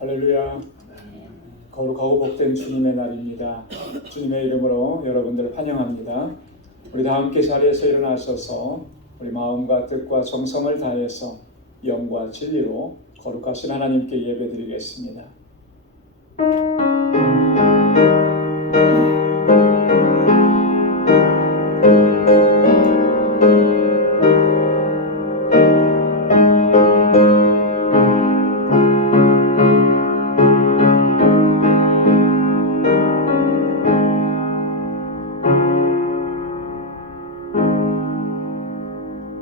할렐루야. 거룩하고 복된 주님의 날입니다. 주님의 이름으로 여러분들 환영합니다. 우리 다 함께 자리에서 일어나셔서 우리 마음과 뜻과 정성을 다해서 영과 진리로 거룩하신 하나님께 예배드리겠습니다.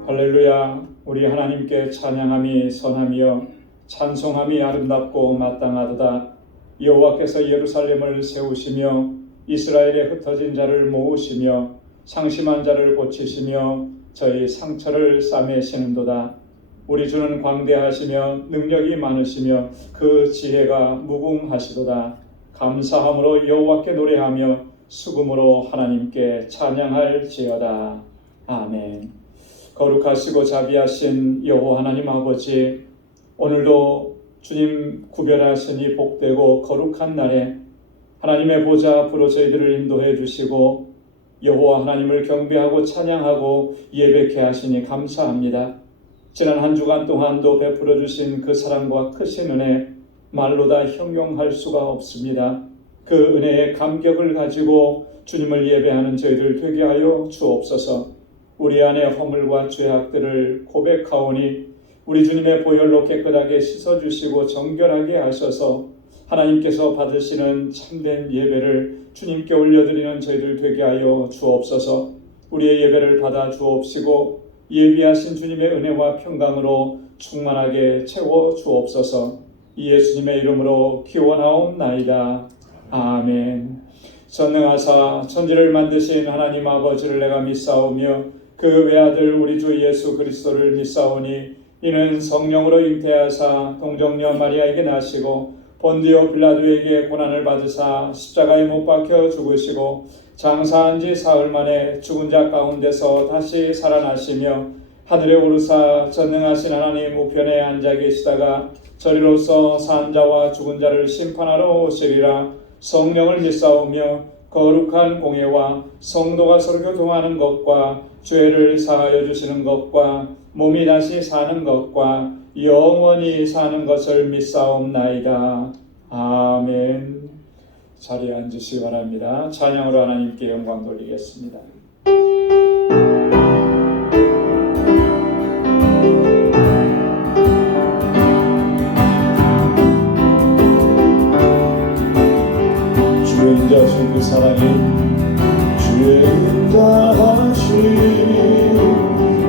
할렐루야. 우리 하나님께 찬양함이 선하며 찬송함이 아름답고 마땅하도다. 여호와께서 예루살렘을 세우시며 이스라엘에 흩어진 자를 모으시며 상심한 자를 고치시며 저희 상처를 싸매시는도다. 우리 주는 광대하시며 능력이 많으시며 그 지혜가 무궁하시도다. 감사함으로 여호와께 노래하며 수금으로 하나님께 찬양할지어다. 아멘. 거룩하시고 자비하신 여호와 하나님 아버지, 오늘도 주님 구별하시니 복되고 거룩한 날에 하나님의 보좌 앞으로 저희들을 인도해 주시고 여호와 하나님을 경배하고 찬양하고 예배케 하시니 감사합니다. 지난 한 주간 동안도 베풀어 주신 그 사랑과 크신 은혜 말로 다 형용할 수가 없습니다. 그 은혜의 감격을 가지고 주님을 예배하는 저희들 되게 하여 주옵소서. 우리 안의 허물과 죄악들을 고백하오니 우리 주님의 보혈로 깨끗하게 씻어주시고 정결하게 하셔서 하나님께서 받으시는 참된 예배를 주님께 올려드리는 저희들 되게 하여 주옵소서. 우리의 예배를 받아 주옵시고 예비하신 주님의 은혜와 평강으로 충만하게 채워 주옵소서. 예수님의 이름으로 기원하옵나이다. 아멘. 전능하사 천지를 만드신 하나님 아버지를 내가 믿사오며 그 외아들 우리 주 예수 그리스도를 믿사오니 이는 성령으로 잉태하사 동정녀 마리아에게 나시고 본디오 빌라도에게 고난을 받으사 십자가에 못 박혀 죽으시고 장사한 지 사흘 만에 죽은 자 가운데서 다시 살아나시며 하늘에 오르사 전능하신 하나님 우편에 앉아 계시다가 저리로서 산 자와 죽은 자를 심판하러 오시리라. 성령을 믿사오며 거룩한 공예와 성도가 서로 교통하는 것과 죄를 사하여 주시는 것과 몸이 다시 사는 것과 영원히 사는 것을 믿사옵나이다. 아멘. 자리에 앉으시기 바랍니다. 찬양으로 하나님께 영광 돌리겠습니다. 주인 자신 그 사랑이 주인 자신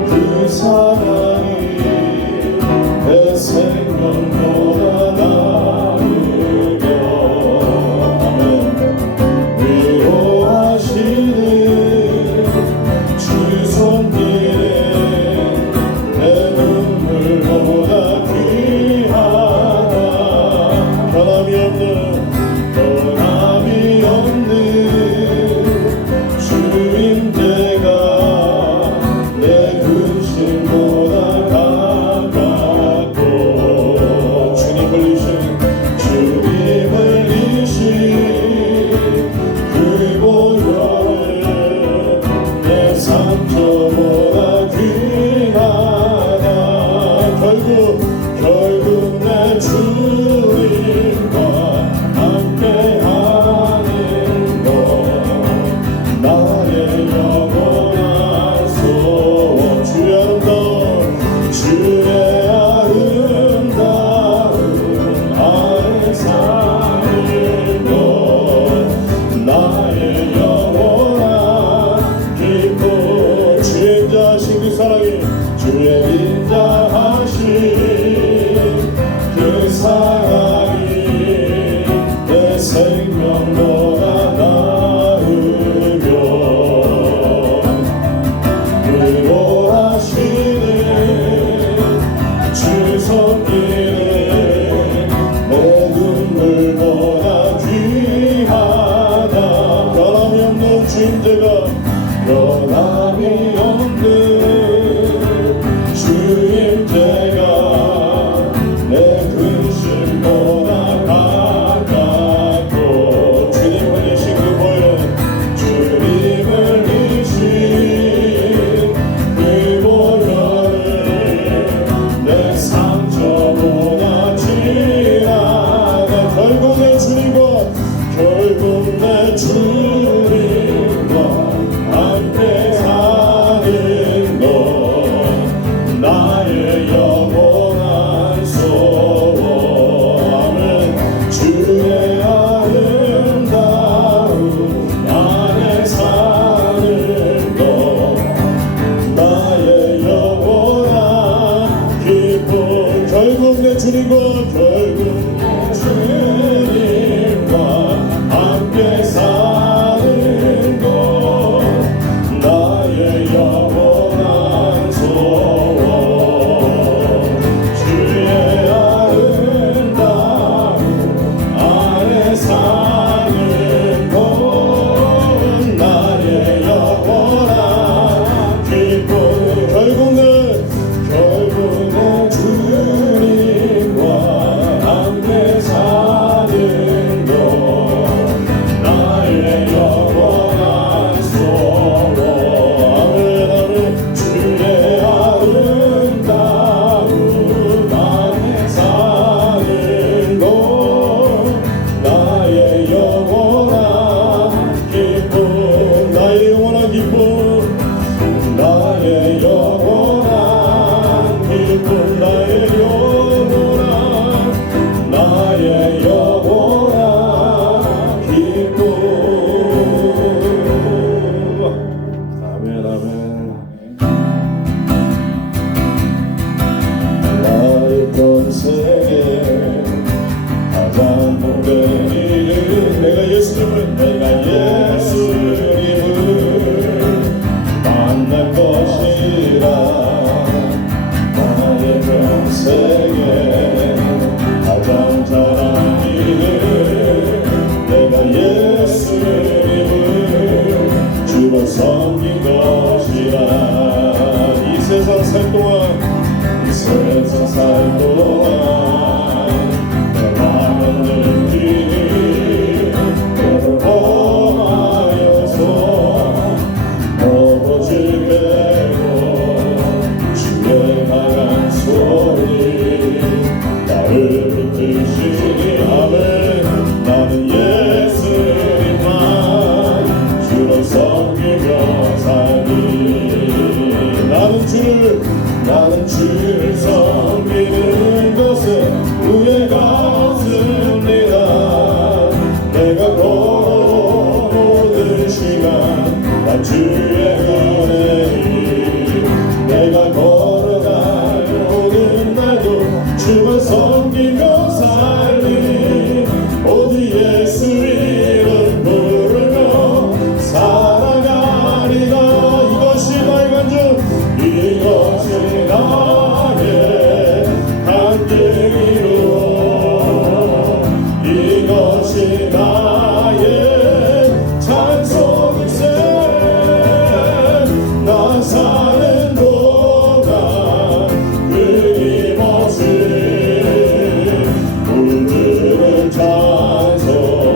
그 사랑이 내 생명보다 나으며 위로하시는 주 손길에 내 눈물보다 귀하다. 변함이 없는 주인데 결국 내 주님과 함께 사는 것 나의 영원한 소원 주의 아름다움 안에 사는 것 나의 영원한 기쁨 결국 내 주님과 함께 사는 것 나의 영원한 소원 주의 아름다움 안에 사는 것 나의 영원한 기쁨 결국 내 주님과 함께 사는 것 나의 영원한 소원 아멘 아멘 주의 아름다움 안에 사는 것 나의 영원한 기쁨 나의 영원한 기쁨 나의 영원한 기쁨 나의 영원한 기쁨 아멘 아멘 나의 평생에 가장 복된 일은 내가 예수님을 만날 것이라 나의 평생에 가장 잘한 일은 내가 예수님을 주로 섬긴 것이라 이 세상 살 동안 나는 느끼니 너를 범하여서 넘어질 때고 주의 강한 소리 나를 붙드시니 아멘 나는 예수님만 주로 섬기며 살리 나는 주를 섬기는 것에 후회가 없습니다 내가 걸어온 모든 시간 난 주의 은혜니 내가 걸어갈 모든 날도 주만 섬기며 살리 오직 예수 이름 부르며 살아가리라 이것이 나의 간증 이것이 나의 간증이로 이것이 나의 찬송일세 난 사는 동안 끊임없이 물들을 찬송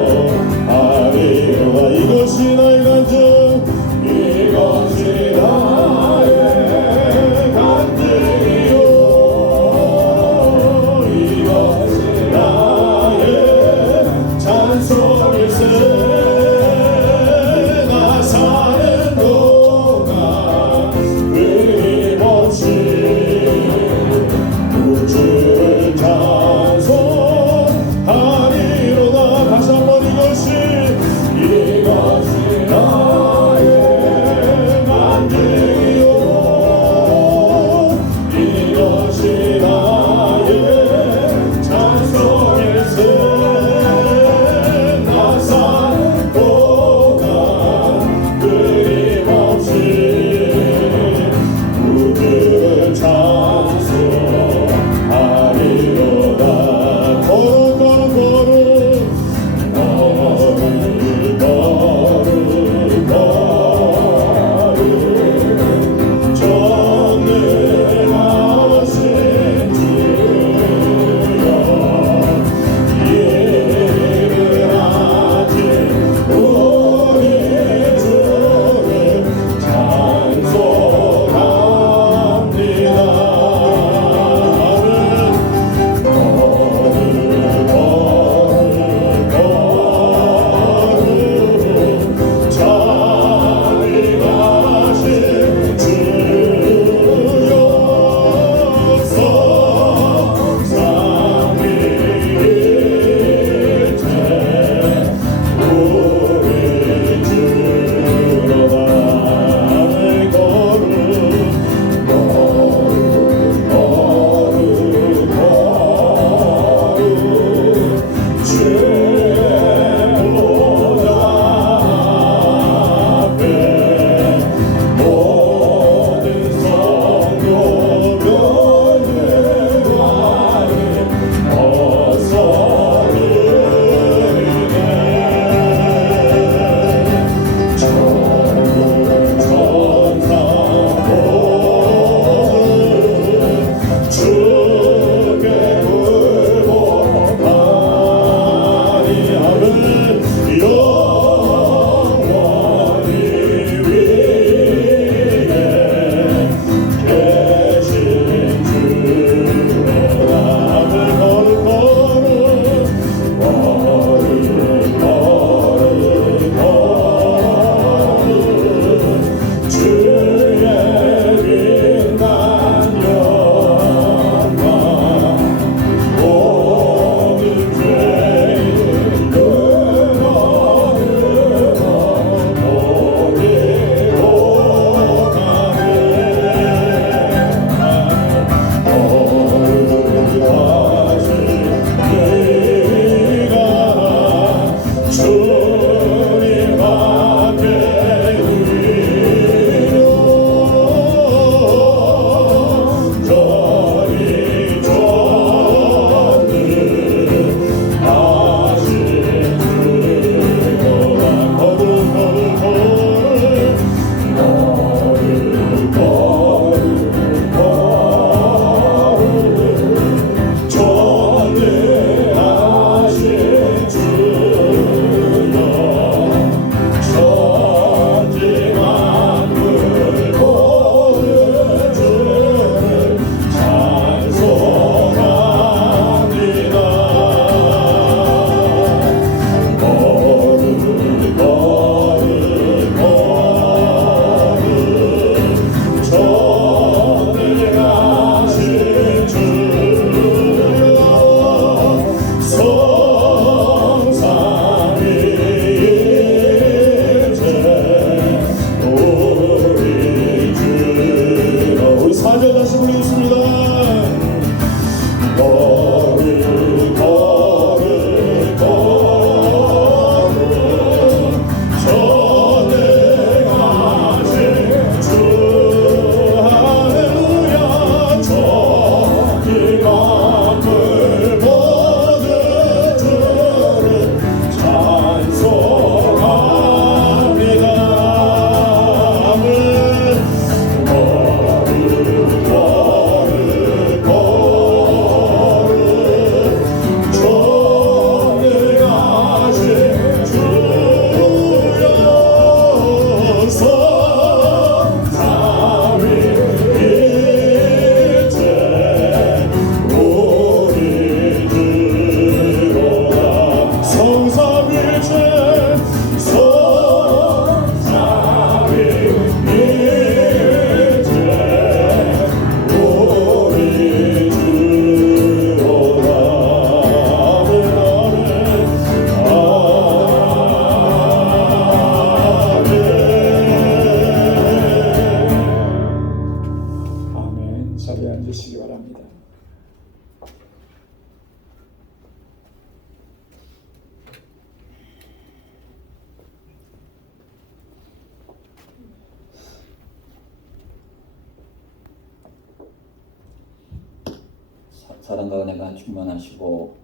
사랑과 은혜가 충만하시고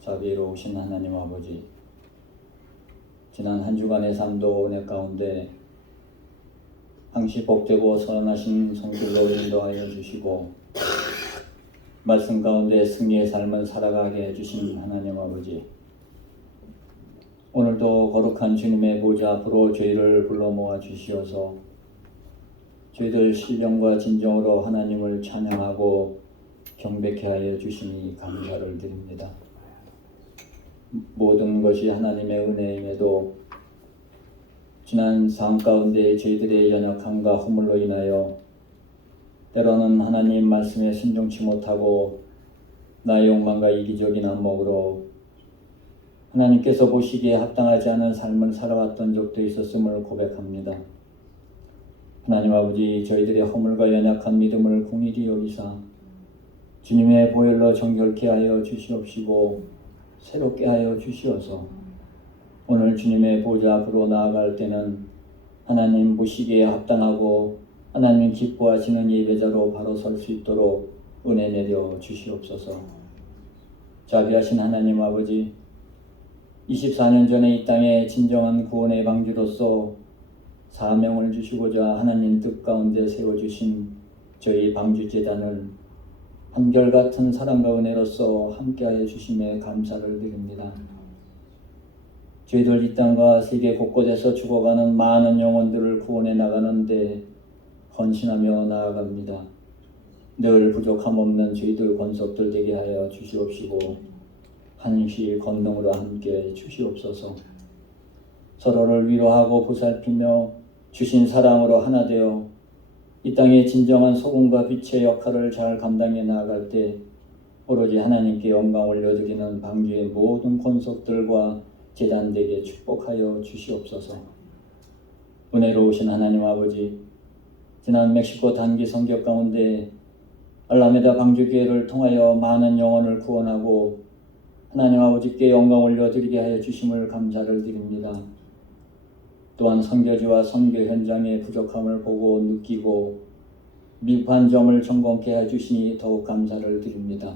자비로우신 하나님 아버지, 지난 한 주간의 삶도 은혜 가운데 항시 복되고 선하신 성길로 인도하여 주시고 말씀 가운데 승리의 삶을 살아가게 해주신 하나님 아버지, 오늘도 거룩한 주님의 보좌 앞으로 저희를 불러 모아 주시어서 저희들 신령과 진정으로 하나님을 찬양하고 경배케 하여 주시니 감사를 드립니다. 모든 것이 하나님의 은혜임에도 지난 삶 가운데 저희들의 연약함과 허물로 인하여 때로는 하나님 말씀에 순종치 못하고 나의 욕망과 이기적인 안목으로 하나님께서 보시기에 합당하지 않은 삶을 살아왔던 적도 있었음을 고백합니다. 하나님 아버지, 저희들의 허물과 연약한 믿음을 긍휼히 여기사 주님의 보혈로 정결케 하여 주시옵시고 새롭게 하여 주시어서 오늘 주님의 보좌 앞으로 나아갈 때는 하나님 보시기에 합당하고 하나님 기뻐하시는 예배자로 바로 설 수 있도록 은혜 내려 주시옵소서. 자비하신 하나님 아버지, 24년 전에 이 땅에 진정한 구원의 방주로서 사명을 주시고자 하나님 뜻 가운데 세워주신 저희 방주재단을 한결같은 사랑과 은혜로서 함께하여 주심에 감사를 드립니다. 저희들 이 땅과 세계 곳곳에서 죽어가는 많은 영혼들을 구원해 나가는데 헌신하며 나아갑니다. 늘 부족함 없는 저희들 권속들 되게 하여 주시옵시고 한시 권능으로 함께 주시옵소서. 서로를 위로하고 보살피며 주신 사랑으로 하나 되어 이 땅의 진정한 소금과 빛의 역할을 잘 감당해 나아갈 때 오로지 하나님께 영광 올려드리는 방주의 모든 권속들과 제단되게 축복하여 주시옵소서. 은혜로우신 하나님 아버지, 지난 멕시코 단기 선교 가운데 알라메다 방주교회를 통하여 많은 영혼을 구원하고 하나님 아버지께 영광 올려드리게 하여 주심을 감사를 드립니다. 또한 선교지와 선교 현장의 부족함을 보고 느끼고 미흡한 점을 점검케 해주시니 더욱 감사를 드립니다.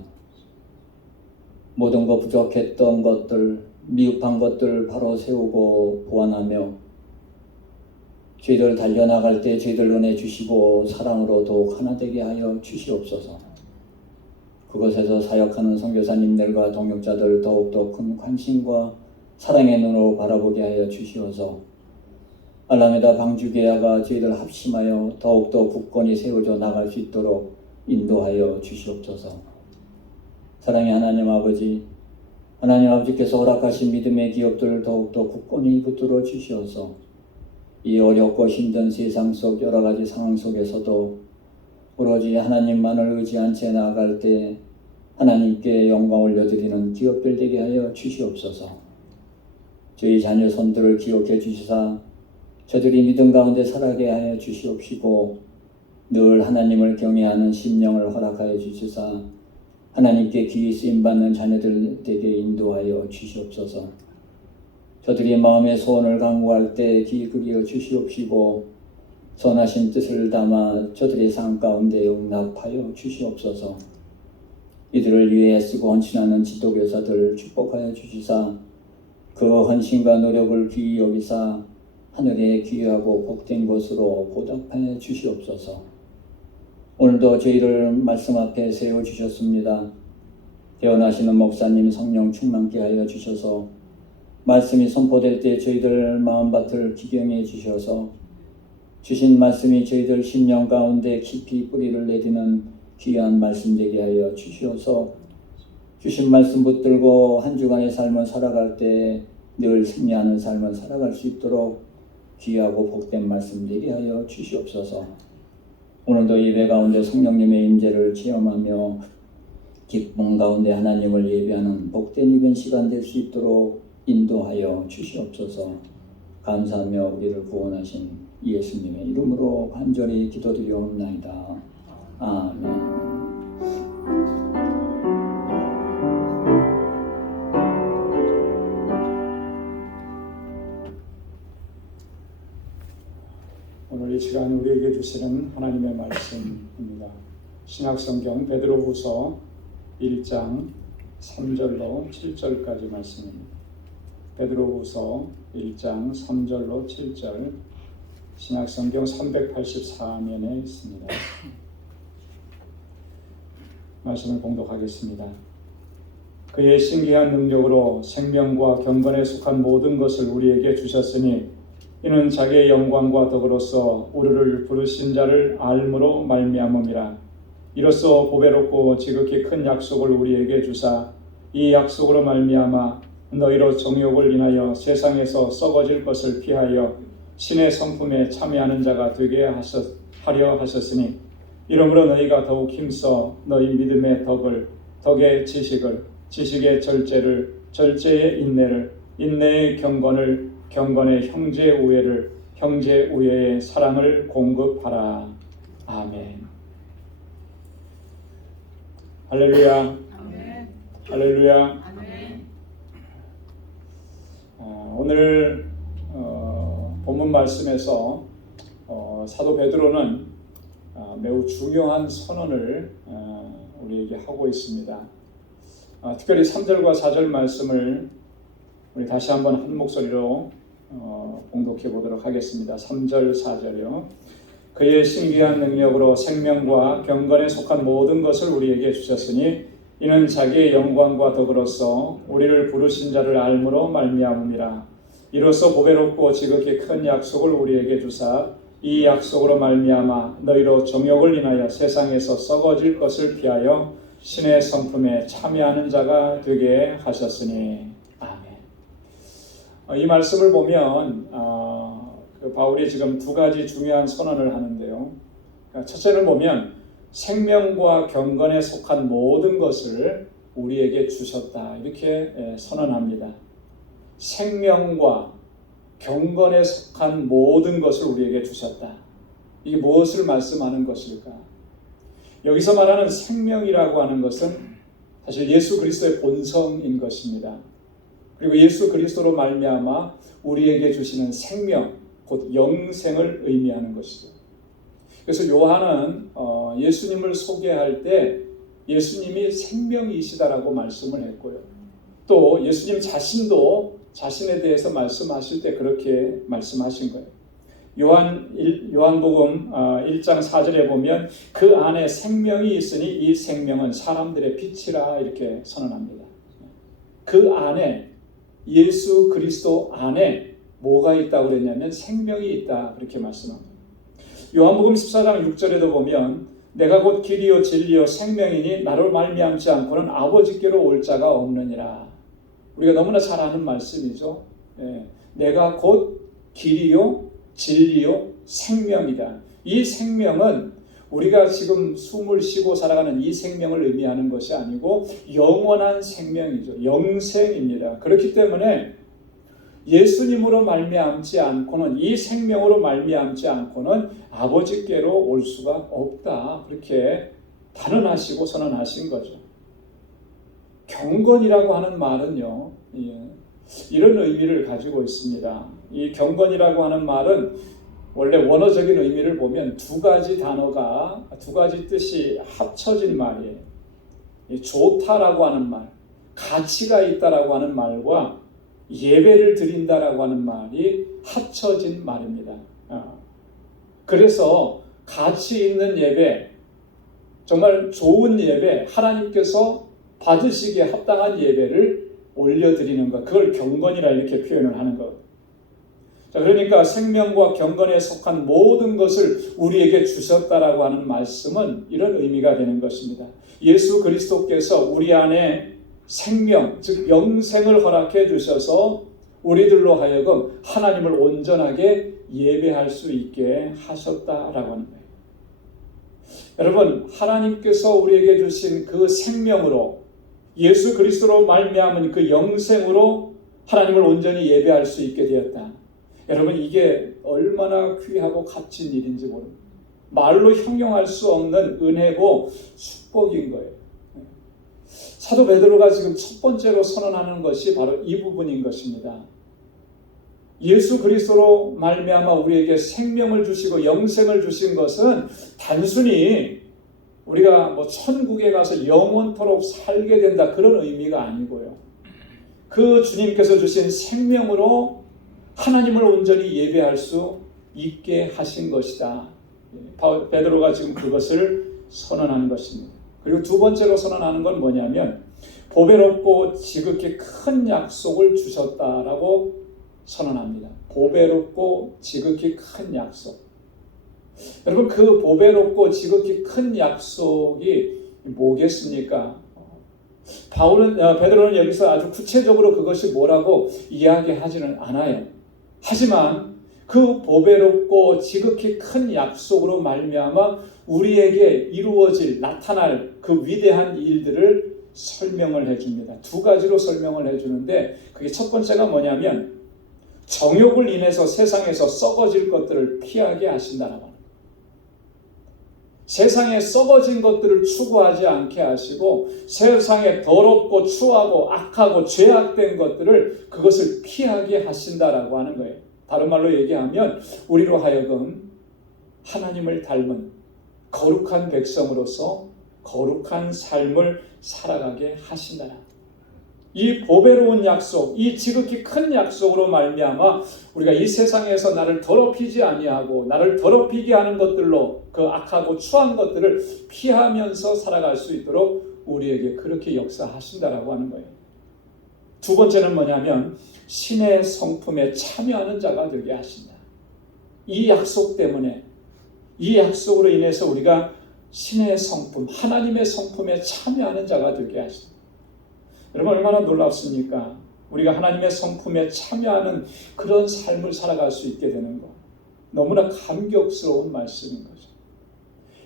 모든 것 부족했던 것들, 미흡한 것들 바로 세우고 보완하며 저희들 달려나갈 때 저희들 은혜 주시고 사랑으로 더욱 하나 되게 하여 주시옵소서. 그곳에서 사역하는 선교사님들과 동역자들 더욱더 큰 관심과 사랑의 눈으로 바라보게 하여 주시어서 알라메다 방주교회가 저희들 합심하여 더욱더 굳건히 세워져 나갈 수 있도록 인도하여 주시옵소서. 사랑의 하나님 아버지, 하나님 아버지께서 허락하신 믿음의 기업들을 더욱더 굳건히 붙들어 주시어서 이 어렵고 힘든 세상 속 여러 가지 상황 속에서도 오로지 하나님만을 의지한 채 나아갈 때 하나님께 영광 올려드리는 기업들 되게 하여 주시옵소서. 저희 자녀 손들을 기억해 주시사 저들이 믿음 가운데 살아가게 하여 주시옵시고 늘 하나님을 경외하는 심령을 허락하여 주시사 하나님께 귀히 쓰임받는 자녀들 되게 인도하여 주시옵소서. 저들이 마음의 소원을 강구할 때 귀히 그리어 주시옵시고 선하신 뜻을 담아 저들의 삶 가운데 용납하여 주시옵소서. 이들을 위해 애쓰고 헌신하는 지도교사들 축복하여 주시사 그 헌신과 노력을 귀히 여기사 하늘에 귀하고 복된 것으로 보답하여 주시옵소서. 오늘도 저희를 말씀 앞에 세워주셨습니다. 태어나시는 목사님 성령 충만케 하여 주셔서 말씀이 선포될 때 저희들 마음밭을 기경해 주셔서 주신 말씀이 저희들 심령 가운데 깊이 뿌리를 내리는 귀한 말씀 되게 하여 주시어서 주신 말씀 붙들고 한 주간의 삶을 살아갈 때 늘 승리하는 삶을 살아갈 수 있도록 귀하고 복된 말씀 되게 하여 주시옵소서. 오늘도 예배 가운데 성령님의 임재를 체험하며 기쁨 가운데 하나님을 예배하는 복된 이번 시간 될 수 있도록 인도하여 주시옵소서. 감사하며 우리를 구원하신 예수님의 이름으로 간절히 기도드리옵나이다. 아멘. 오늘 이 시간 우리에게 주시는 하나님의 말씀입니다. 신약성경 베드로후서 1장 3절로 7절까지 말씀입니다. 베드로후서 1장 3절로 7절, 신약성경 384면에 있습니다. 말씀을 봉독하겠습니다. 그의 신기한 능력으로 생명과 경건에 속한 모든 것을 우리에게 주셨으니 이는 자기의 영광과 덕으로서 우리를 부르신 자를 알므로 말미암음이라. 이로써 보배롭고 지극히 큰 약속을 우리에게 주사 이 약속으로 말미암아 너희로 정욕을 인하여 세상에서 썩어질 것을 피하여 신의 성품에 참여하는 자가 되게 하려 하셨으니 이러므로 너희가 더욱 힘써 너희 믿음의 덕을, 덕의 지식을, 지식의 절제를, 절제의 인내를, 인내의 경건을, 경건의 형제 우애를, 형제 우애의 사랑을 공급하라. 아멘. 할렐루야. 아멘. 할렐루야. 아멘. 오늘 본문 말씀에서 사도 베드로는 매우 중요한 선언을 우리에게 하고 있습니다. 특별히 3절과 4절 말씀을 우리 다시 한번 한 목소리로 봉독해 보도록 하겠습니다. 3절 4절이요. 그의 신기한 능력으로 생명과 경건에 속한 모든 것을 우리에게 주셨으니 이는 자기의 영광과 덕으로서 우리를 부르신 자를 알므로 말미암음이라. 이로써 보배롭고 지극히 큰 약속을 우리에게 주사 이 약속으로 말미암아 너희로 정욕을 인하여 세상에서 썩어질 것을 피하여 신의 성품에 참여하는 자가 되게 하셨으니. 아멘. 이 말씀을 보면 바울이 지금 두 가지 중요한 선언을 하는데요. 첫째를 보면 생명과 경건에 속한 모든 것을 우리에게 주셨다, 이렇게 선언합니다. 생명과 경건에 속한 모든 것을 우리에게 주셨다. 이게 무엇을 말씀하는 것일까? 여기서 말하는 생명이라고 하는 것은 사실 예수 그리스도의 본성인 것입니다. 그리고 예수 그리스도로 말미암아 우리에게 주시는 생명, 곧 영생을 의미하는 것이죠. 그래서 요한은 예수님을 소개할 때 예수님이 생명이시다라고 말씀을 했고요. 또 예수님 자신도 자신에 대해서 말씀하실 때 그렇게 말씀하신 거예요. 요한복음 1장 4절에 보면 그 안에 생명이 있으니 이 생명은 사람들의 빛이라 이렇게 선언합니다. 그 안에, 예수 그리스도 안에 뭐가 있다고 그랬냐면 생명이 있다, 그렇게 말씀합니다. 요한복음 14장 6절에도 보면 내가 곧 길이요 진리요 생명이니 나로 말미암지 않고는 아버지께로 올 자가 없느니라. 우리가 너무나 잘 아는 말씀이죠. 내가 곧 길이요 진리요 생명이다. 이 생명은 우리가 지금 숨을 쉬고 살아가는 이 생명을 의미하는 것이 아니고 영원한 생명이죠. 영생입니다. 그렇기 때문에 예수님으로 말미암지 않고는, 이 생명으로 말미암지 않고는 아버지께로 올 수가 없다, 그렇게 단언하시고 선언하신 거죠. 경건이라고 하는 말은요, 이런 의미를 가지고 있습니다. 이 경건이라고 하는 말은 원래 원어적인 의미를 보면 두 가지 단어가, 두 가지 뜻이 합쳐진 말이에요. 좋다라고 하는 말, 가치가 있다라고 하는 말과 예배를 드린다라고 하는 말이 합쳐진 말입니다. 그래서 가치 있는 예배, 정말 좋은 예배, 하나님께서 받으시기에 합당한 예배를 올려드리는 것, 그걸 경건이라 이렇게 표현을 하는 것. 자, 그러니까 생명과 경건에 속한 모든 것을 우리에게 주셨다라고 하는 말씀은 이런 의미가 되는 것입니다. 예수 그리스도께서 우리 안에 생명, 즉 영생을 허락해 주셔서 우리들로 하여금 하나님을 온전하게 예배할 수 있게 하셨다라고 하는 거예요. 여러분, 하나님께서 우리에게 주신 그 생명으로, 예수 그리스도로 말미암은 그 영생으로 하나님을 온전히 예배할 수 있게 되었다. 여러분, 이게 얼마나 귀하고 값진 일인지 모릅니다. 말로 형용할 수 없는 은혜고 축복인 거예요. 사도 베드로가 지금 첫 번째로 선언하는 것이 바로 이 부분인 것입니다. 예수 그리스도로 말미암아 우리에게 생명을 주시고 영생을 주신 것은 단순히 우리가 뭐 천국에 가서 영원토록 살게 된다 그런 의미가 아니고요. 그 주님께서 주신 생명으로 하나님을 온전히 예배할 수 있게 하신 것이다. 베드로가 지금 그것을 선언하는 것입니다. 그리고 두 번째로 선언하는 건 뭐냐면 보배롭고 지극히 큰 약속을 주셨다라고 선언합니다. 보배롭고 지극히 큰 약속. 여러분, 그 보배롭고 지극히 큰 약속이 뭐겠습니까? 베드로는 여기서 아주 구체적으로 그것이 뭐라고 이야기하지는 않아요. 하지만 그 보배롭고 지극히 큰 약속으로 말미암아 우리에게 이루어질 나타날 그 위대한 일들을 설명을 해줍니다. 두 가지로 설명을 해주는데 그게 첫 번째가 뭐냐면 정욕을 인해서 세상에서 썩어질 것들을 피하게 하신다라고 합니다. 세상에 썩어진 것들을 추구하지 않게 하시고 세상에 더럽고 추하고 악하고 죄악된 것들을 그것을 피하게 하신다라고 하는 거예요. 다른 말로 얘기하면 우리로 하여금 하나님을 닮은 거룩한 백성으로서 거룩한 삶을 살아가게 하신다라. 이 보배로운 약속, 이 지극히 큰 약속으로 말미암아 우리가 이 세상에서 나를 더럽히지 아니하고 나를 더럽히게 하는 것들로 그 악하고 추한 것들을 피하면서 살아갈 수 있도록 우리에게 그렇게 역사하신다라고 하는 거예요. 두 번째는 뭐냐면 신의 성품에 참여하는 자가 되게 하신다. 이 약속 때문에, 이 약속으로 인해서 우리가 신의 성품, 하나님의 성품에 참여하는 자가 되게 하신다. 여러분, 얼마나 놀랍습니까? 우리가 하나님의 성품에 참여하는 그런 삶을 살아갈 수 있게 되는 것. 너무나 감격스러운 말씀인 거죠.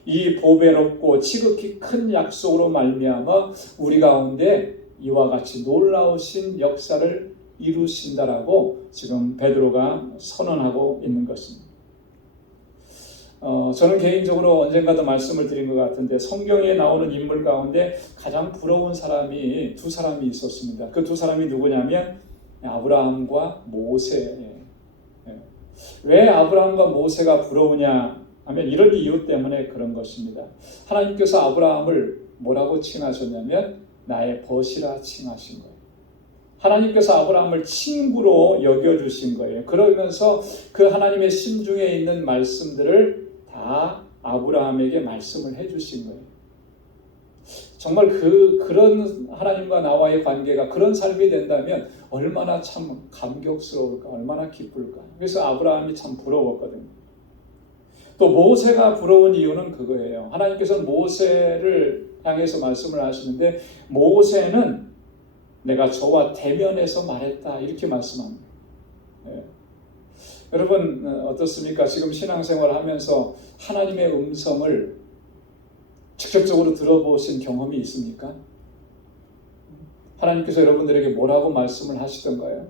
이 보배롭고 지극히 큰 약속으로 말미암아 우리 가운데 이와 같이 놀라우신 역사를 이루신다라고 지금 베드로가 선언하고 있는 것입니다. 저는 개인적으로 언젠가도 말씀을 드린 것 같은데 성경에 나오는 인물 가운데 가장 부러운 사람이 두 사람이 있었습니다. 그 두 사람이 누구냐면 아브라함과 모세예요. 왜 아브라함과 모세가 부러우냐 하면 이런 이유 때문에 그런 것입니다. 하나님께서 아브라함을 뭐라고 칭하셨냐면 나의 벗이라 칭하신 거예요. 하나님께서 아브라함을 친구로 여겨주신 거예요. 그러면서 그 하나님의 심중에 있는 말씀들을 다 아브라함에게 말씀을 해주신 거예요. 정말 그런 하나님과 나와의 관계가 그런 삶이 된다면 얼마나 참 감격스러울까, 얼마나 기쁠까. 그래서 아브라함이 참 부러웠거든요. 또 모세가 부러운 이유는 그거예요. 하나님께서는 모세를 향해서 말씀을 하시는데 모세는 내가 저와 대면해서 말했다 이렇게 말씀합니다. 여러분 어떻습니까? 지금 신앙생활을 하면서 하나님의 음성을 직접적으로 들어보신 경험이 있습니까? 하나님께서 여러분들에게 뭐라고 말씀을 하시던가요?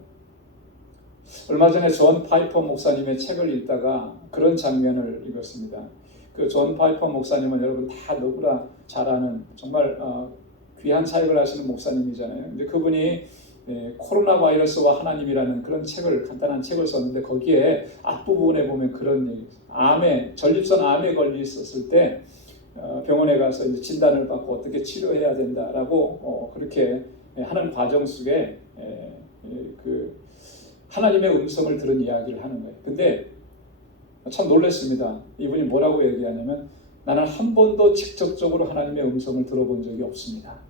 얼마 전에 존 파이퍼 목사님의 책을 읽다가 그런 장면을 읽었습니다. 그 존 파이퍼 목사님은 여러분 다 너무나 잘 아는 정말 귀한 사역을 하시는 목사님이잖아요. 이제 그분이 코로나 바이러스와 하나님이라는 그런 책을 간단한 책을 썼는데 거기에 앞부분에 보면 그런 얘기, 전립선 암에 걸려 있었을 때 병원에 가서 이제 진단을 받고 어떻게 치료해야 된다라고 그렇게 하는 과정 속에 그 하나님의 음성을 들은 이야기를 하는 거예요. 근데 참 놀랐습니다. 이분이 뭐라고 얘기하냐면 나는 한 번도 직접적으로 하나님의 음성을 들어본 적이 없습니다.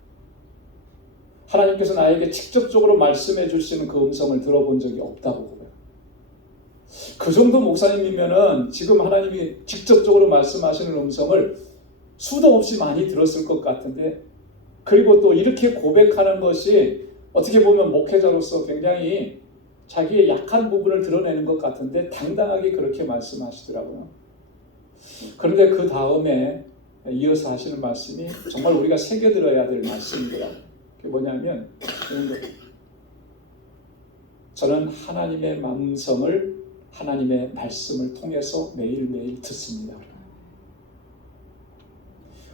하나님께서 나에게 직접적으로 말씀해 주시는 그 음성을 들어본 적이 없다고 그래요. 그 정도 목사님이면은 지금 하나님이 직접적으로 말씀하시는 음성을 수도 없이 많이 들었을 것 같은데, 그리고 또 이렇게 고백하는 것이 어떻게 보면 목회자로서 굉장히 자기의 약한 부분을 드러내는 것 같은데 당당하게 그렇게 말씀하시더라고요. 그런데 그 다음에 이어서 하시는 말씀이 정말 우리가 새겨들어야 될 말씀이더라고요. 그게 뭐냐면 이런 거예요. 저는 하나님의 음성을, 하나님의 말씀을 통해서 매일매일 듣습니다.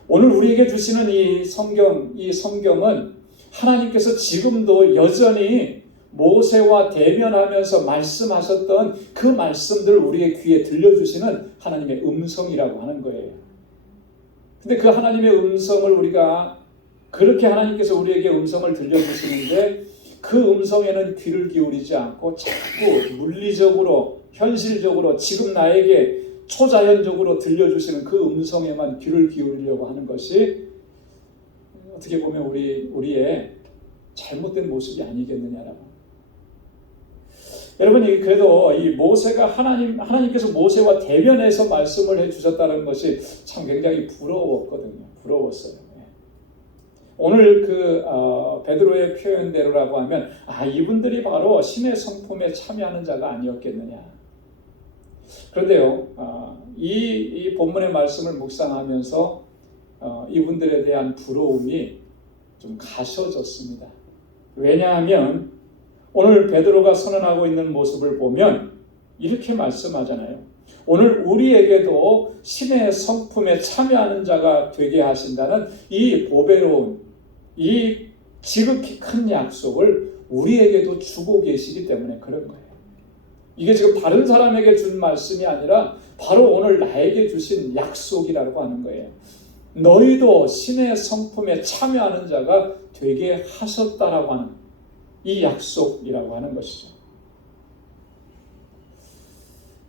오늘 우리에게 주시는 이 성경은 하나님께서 지금도 여전히 모세와 대면하면서 말씀하셨던 그 말씀들을 우리의 귀에 들려주시는 하나님의 음성이라고 하는 거예요. 근데 그 하나님의 음성을 우리가 그렇게 하나님께서 우리에게 음성을 들려주시는데 그 음성에는 귀를 기울이지 않고 자꾸 물리적으로 현실적으로 지금 나에게 초자연적으로 들려주시는 그 음성에만 귀를 기울이려고 하는 것이 어떻게 보면 우리의 잘못된 모습이 아니겠느냐라고. 여러분, 그래도 이 모세가 하나님께서 모세와 대면해서 말씀을 해주셨다는 것이 참 굉장히 부러웠거든요. 부러웠어요. 오늘 베드로의 표현대로라고 하면 이분들이 바로 신의 성품에 참여하는 자가 아니었겠느냐. 그런데요, 이 본문의 말씀을 묵상하면서 이분들에 대한 부러움이 좀 가셔졌습니다. 왜냐하면 오늘 베드로가 선언하고 있는 모습을 보면 이렇게 말씀하잖아요. 오늘 우리에게도 신의 성품에 참여하는 자가 되게 하신다는 이 보배로운, 이 지극히 큰 약속을 우리에게도 주고 계시기 때문에 그런 거예요. 이게 지금 다른 사람에게 준 말씀이 아니라 바로 오늘 나에게 주신 약속이라고 하는 거예요. 너희도 신의 성품에 참여하는 자가 되게 하셨다라고 하는 이 약속이라고 하는 것이죠.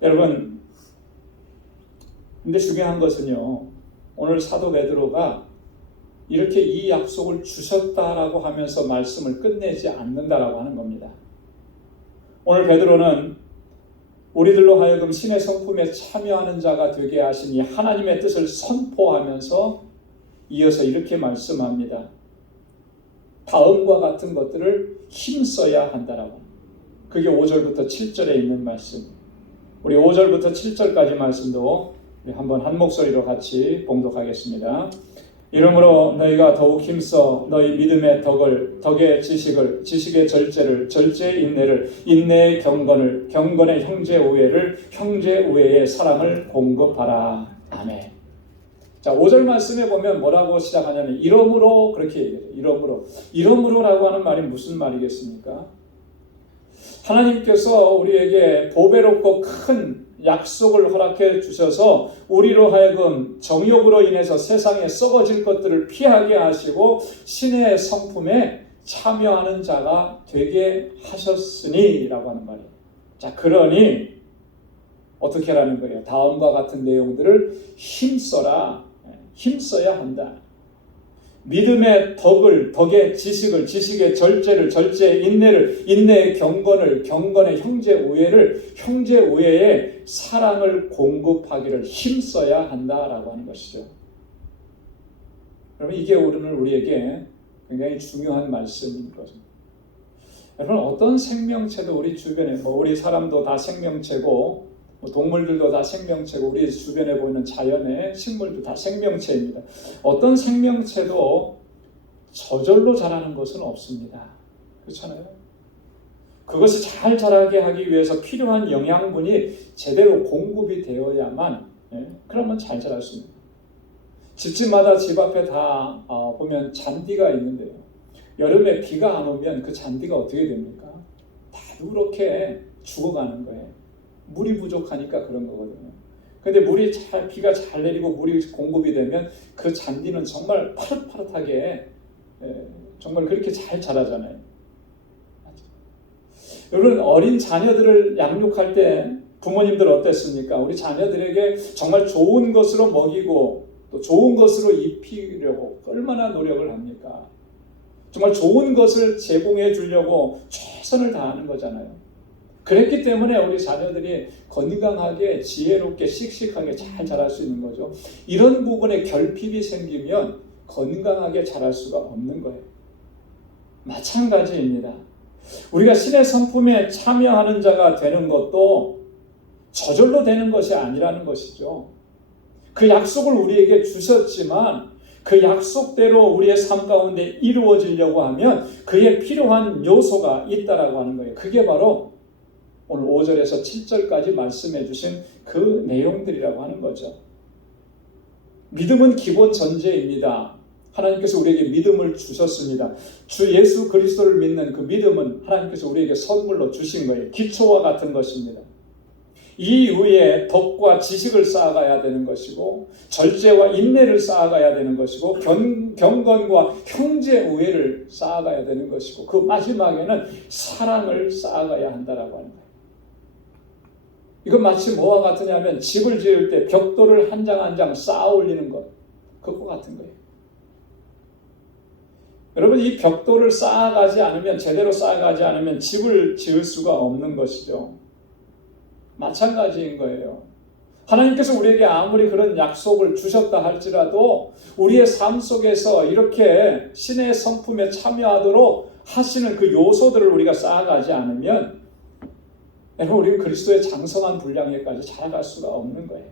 여러분, 근데 중요한 것은요, 오늘 사도 베드로가 이렇게 이 약속을 주셨다라고 하면서 말씀을 끝내지 않는다라고 하는 겁니다. 오늘 베드로는 우리들로 하여금 신의 성품에 참여하는 자가 되게 하신 이 하나님의 뜻을 선포하면서 이어서 이렇게 말씀합니다. 다음과 같은 것들을 힘써야 한다라고. 그게 5절부터 7절에 있는 말씀. 우리 5절부터 7절까지 말씀도 우리 한번 한 목소리로 같이 봉독하겠습니다. 이러므로 너희가 더욱 힘써 너희 믿음의 덕의 지식을, 지식의 절제를, 절제의 인내를, 인내의 경건을, 경건의 형제 우애를, 형제 우애의 사랑을 공급하라. 아멘. 자, 5절 말씀에 보면 뭐라고 시작하냐면 이러므로 그렇게 얘기해요. 이러므로라고 하는 말이 무슨 말이겠습니까? 하나님께서 우리에게 보배롭고 큰 약속을 허락해 주셔서 우리로 하여금 정욕으로 인해서 세상에 썩어질 것들을 피하게 하시고 신의 성품에 참여하는 자가 되게 하셨으니 라고 하는 말이에요. 자, 그러니 어떻게 하라는 거예요? 다음과 같은 내용들을 힘써야 한다. 믿음의 덕의 지식을, 지식의 절제를, 절제의 인내를, 인내의 경건을, 경건의 형제 우애를, 형제 우애의 사랑을 공급하기를 힘써야 한다라고 하는 것이죠. 그러면 이게 오늘 우리에게 굉장히 중요한 말씀인 거죠. 여러분, 어떤 생명체도 우리 주변에, 우리 사람도 다 생명체고, 동물들도 다 생명체고, 우리 주변에 보이는 자연의 식물도 다 생명체입니다. 어떤 생명체도 저절로 자라는 것은 없습니다. 그렇잖아요? 그것이 잘 자라게 하기 위해서 필요한 영양분이 제대로 공급이 되어야만, 그러면 잘 자랄 수 있습니다. 집집마다 집 앞에 다 보면 잔디가 있는데요. 여름에 비가 안 오면 그 잔디가 어떻게 됩니까? 다 누렇게 죽어가는 거예요. 물이 부족하니까 그런 거거든요. 근데 비가 잘 내리고 물이 공급이 되면 그 잔디는 정말 파릇파릇하게 정말 그렇게 잘 자라잖아요. 여러분, 어린 자녀들을 양육할 때 부모님들 어땠습니까? 우리 자녀들에게 정말 좋은 것으로 먹이고 또 좋은 것으로 입히려고 얼마나 노력을 합니까? 정말 좋은 것을 제공해 주려고 최선을 다하는 거잖아요. 그랬기 때문에 우리 자녀들이 건강하게, 지혜롭게, 씩씩하게 잘 자랄 수 있는 거죠. 이런 부분에 결핍이 생기면 건강하게 자랄 수가 없는 거예요. 마찬가지입니다. 우리가 신의 성품에 참여하는 자가 되는 것도 저절로 되는 것이 아니라는 것이죠. 그 약속을 우리에게 주셨지만 그 약속대로 우리의 삶 가운데 이루어지려고 하면 그에 필요한 요소가 있다라고 하는 거예요. 그게 바로 오늘 5절에서 7절까지 말씀해 주신 그 내용들이라고 하는 거죠. 믿음은 기본 전제입니다. 하나님께서 우리에게 믿음을 주셨습니다. 주 예수 그리스도를 믿는 그 믿음은 하나님께서 우리에게 선물로 주신 거예요. 기초와 같은 것입니다. 이후에 덕과 지식을 쌓아가야 되는 것이고 절제와 인내를 쌓아가야 되는 것이고 경건과 형제 우애를 쌓아가야 되는 것이고 그 마지막에는 사랑을 쌓아가야 한다라고 하는 거예요. 이건 마치 뭐와 같으냐면 집을 지을 때 벽돌을 한 장 한 장 쌓아 올리는 것, 그것과 같은 거예요. 여러분, 이 벽돌을 쌓아가지 않으면, 제대로 쌓아가지 않으면 집을 지을 수가 없는 것이죠. 마찬가지인 거예요. 하나님께서 우리에게 아무리 그런 약속을 주셨다 할지라도 우리의 삶 속에서 이렇게 신의 성품에 참여하도록 하시는 그 요소들을 우리가 쌓아가지 않으면 여러분, 우리는 그리스도의 장성한 분량에까지 자라갈 수가 없는 거예요.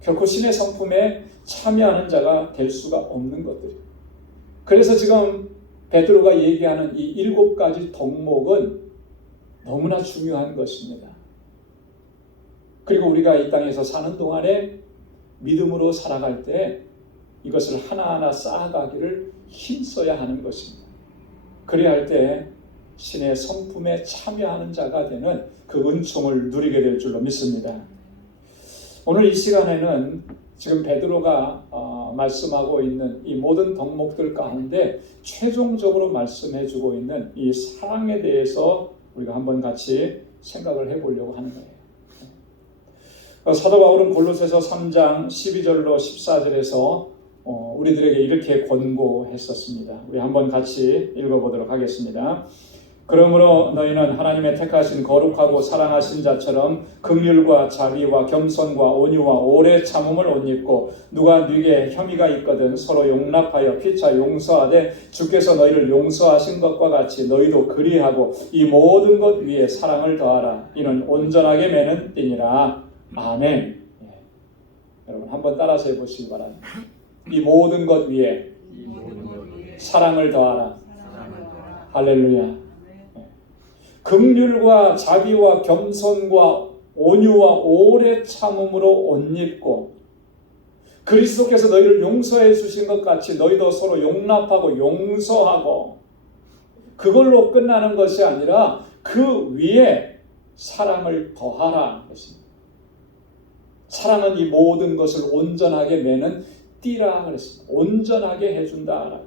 결코 신의 성품에 참여하는 자가 될 수가 없는 것들이에요. 그래서 지금 베드로가 얘기하는 이 7가지 덕목은 너무나 중요한 것입니다. 그리고 우리가 이 땅에서 사는 동안에 믿음으로 살아갈 때 이것을 하나하나 쌓아가기를 힘써야 하는 것입니다. 그래야 할 때 신의 성품에 참여하는 자가 되는 그 은총을 누리게 될 줄로 믿습니다. 오늘 이 시간에는 지금 베드로가 말씀하고 있는 이 모든 덕목들 가운데 최종적으로 말씀해주고 있는 이 사랑에 대해서 우리가 한번 같이 생각을 해보려고 하는 거예요. 사도 바울은 골로새서 3장 12절로 14절에서 우리들에게 이렇게 권고했었습니다. 우리 한번 같이 읽어보도록 하겠습니다. 그러므로 너희는 하나님의 택하신 거룩하고 사랑하신 자처럼 긍휼과 자비와 겸손과 온유와 오래 참음을 옷 입고 누가 네게 혐의가 있거든 서로 용납하여 피차 용서하되 주께서 너희를 용서하신 것과 같이 너희도 그리하고 이 모든 것 위에 사랑을 더하라. 이는 온전하게 매는 띠니라. 아멘. 여러분 한번 따라서 해보시기 바랍니다. 이 모든 것 위에 사랑을 더하라. 할렐루야. 긍휼과 자비와 겸손과 온유와 오래 참음으로 옷 입고 그리스도께서 너희를 용서해 주신 것 같이 너희도 서로 용납하고 용서하고 그걸로 끝나는 것이 아니라 그 위에 사랑을 더하라 했습니다. 사랑은 이 모든 것을 온전하게 매는 띠라 그랬습니다. 온전하게 해준다라고.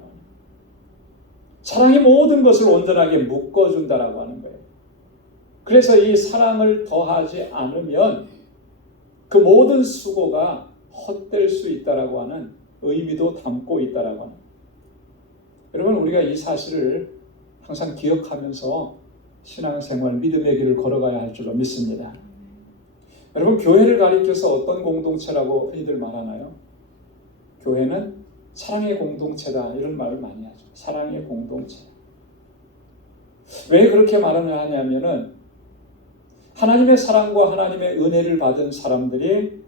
사랑이 모든 것을 온전하게 묶어준다라고 하는 거예요. 그래서 이 사랑을 더하지 않으면 그 모든 수고가 헛될 수 있다라고 하는 의미도 담고 있다라고 하는 거예요. 여러분 우리가 이 사실을 항상 기억하면서 신앙생활 믿음의 길을 걸어가야 할 줄로 믿습니다. 여러분 교회를 가리켜서 어떤 공동체라고 흔히들 말하나요? 교회는 사랑의 공동체다 이런 말을 많이 하죠. 사랑의 공동체. 왜 그렇게 말을 하냐면은 하나님의 사랑과 하나님의 은혜를 받은 사람들이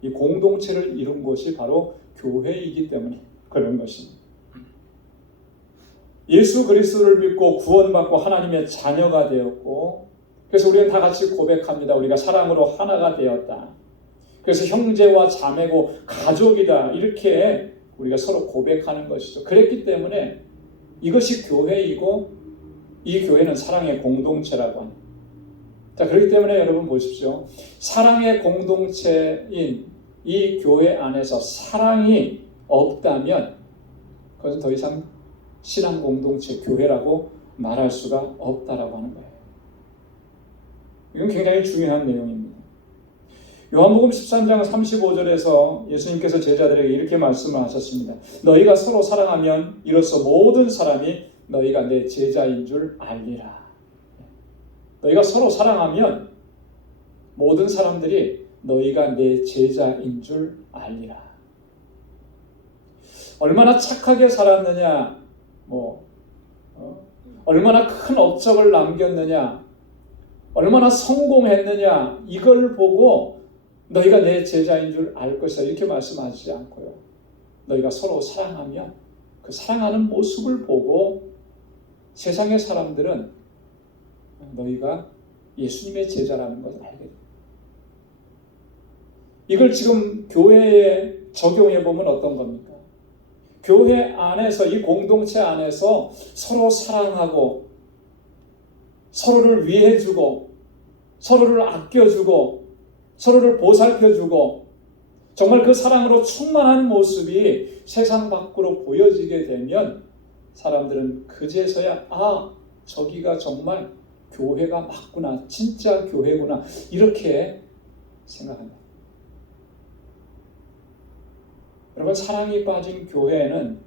이 공동체를 이룬 곳이 바로 교회이기 때문에 그런 것입니다. 예수 그리스도를 믿고 구원받고 하나님의 자녀가 되었고 그래서 우리는 다 같이 고백합니다. 우리가 사랑으로 하나가 되었다. 그래서 형제와 자매고 가족이다 이렇게 우리가 서로 고백하는 것이죠. 그랬기 때문에 이것이 교회이고 이 교회는 사랑의 공동체라고 합니다. 자, 그렇기 때문에 여러분 보십시오. 사랑의 공동체인 이 교회 안에서 사랑이 없다면 그것은 더 이상 신앙 공동체 교회라고 말할 수가 없다라고 하는 거예요. 이건 굉장히 중요한 내용입니다. 요한복음 13장 35절에서 예수님께서 제자들에게 이렇게 말씀을 하셨습니다. 너희가 서로 사랑하면 이로써 모든 사람이 너희가 내 제자인 줄 알리라. 너희가 서로 사랑하면 모든 사람들이 너희가 내 제자인 줄 알리라. 얼마나 착하게 살았느냐, 얼마나 큰 업적을 남겼느냐, 얼마나 성공했느냐 이걸 보고 너희가 내 제자인 줄 알 것이다 이렇게 말씀하시지 않고요. 너희가 서로 사랑하면 그 사랑하는 모습을 보고 세상의 사람들은 너희가 예수님의 제자라는 것을 알게 됩니다. 이걸 지금 교회에 적용해 보면 어떤 겁니까? 교회 안에서 이 공동체 안에서 서로 사랑하고 서로를 위해주고 서로를 아껴주고 서로를 보살펴주고 정말 그 사랑으로 충만한 모습이 세상 밖으로 보여지게 되면 사람들은 그제서야 저기가 정말 교회가 맞구나, 진짜 교회구나, 이렇게 생각합니다. 여러분, 사랑이 빠진 교회에는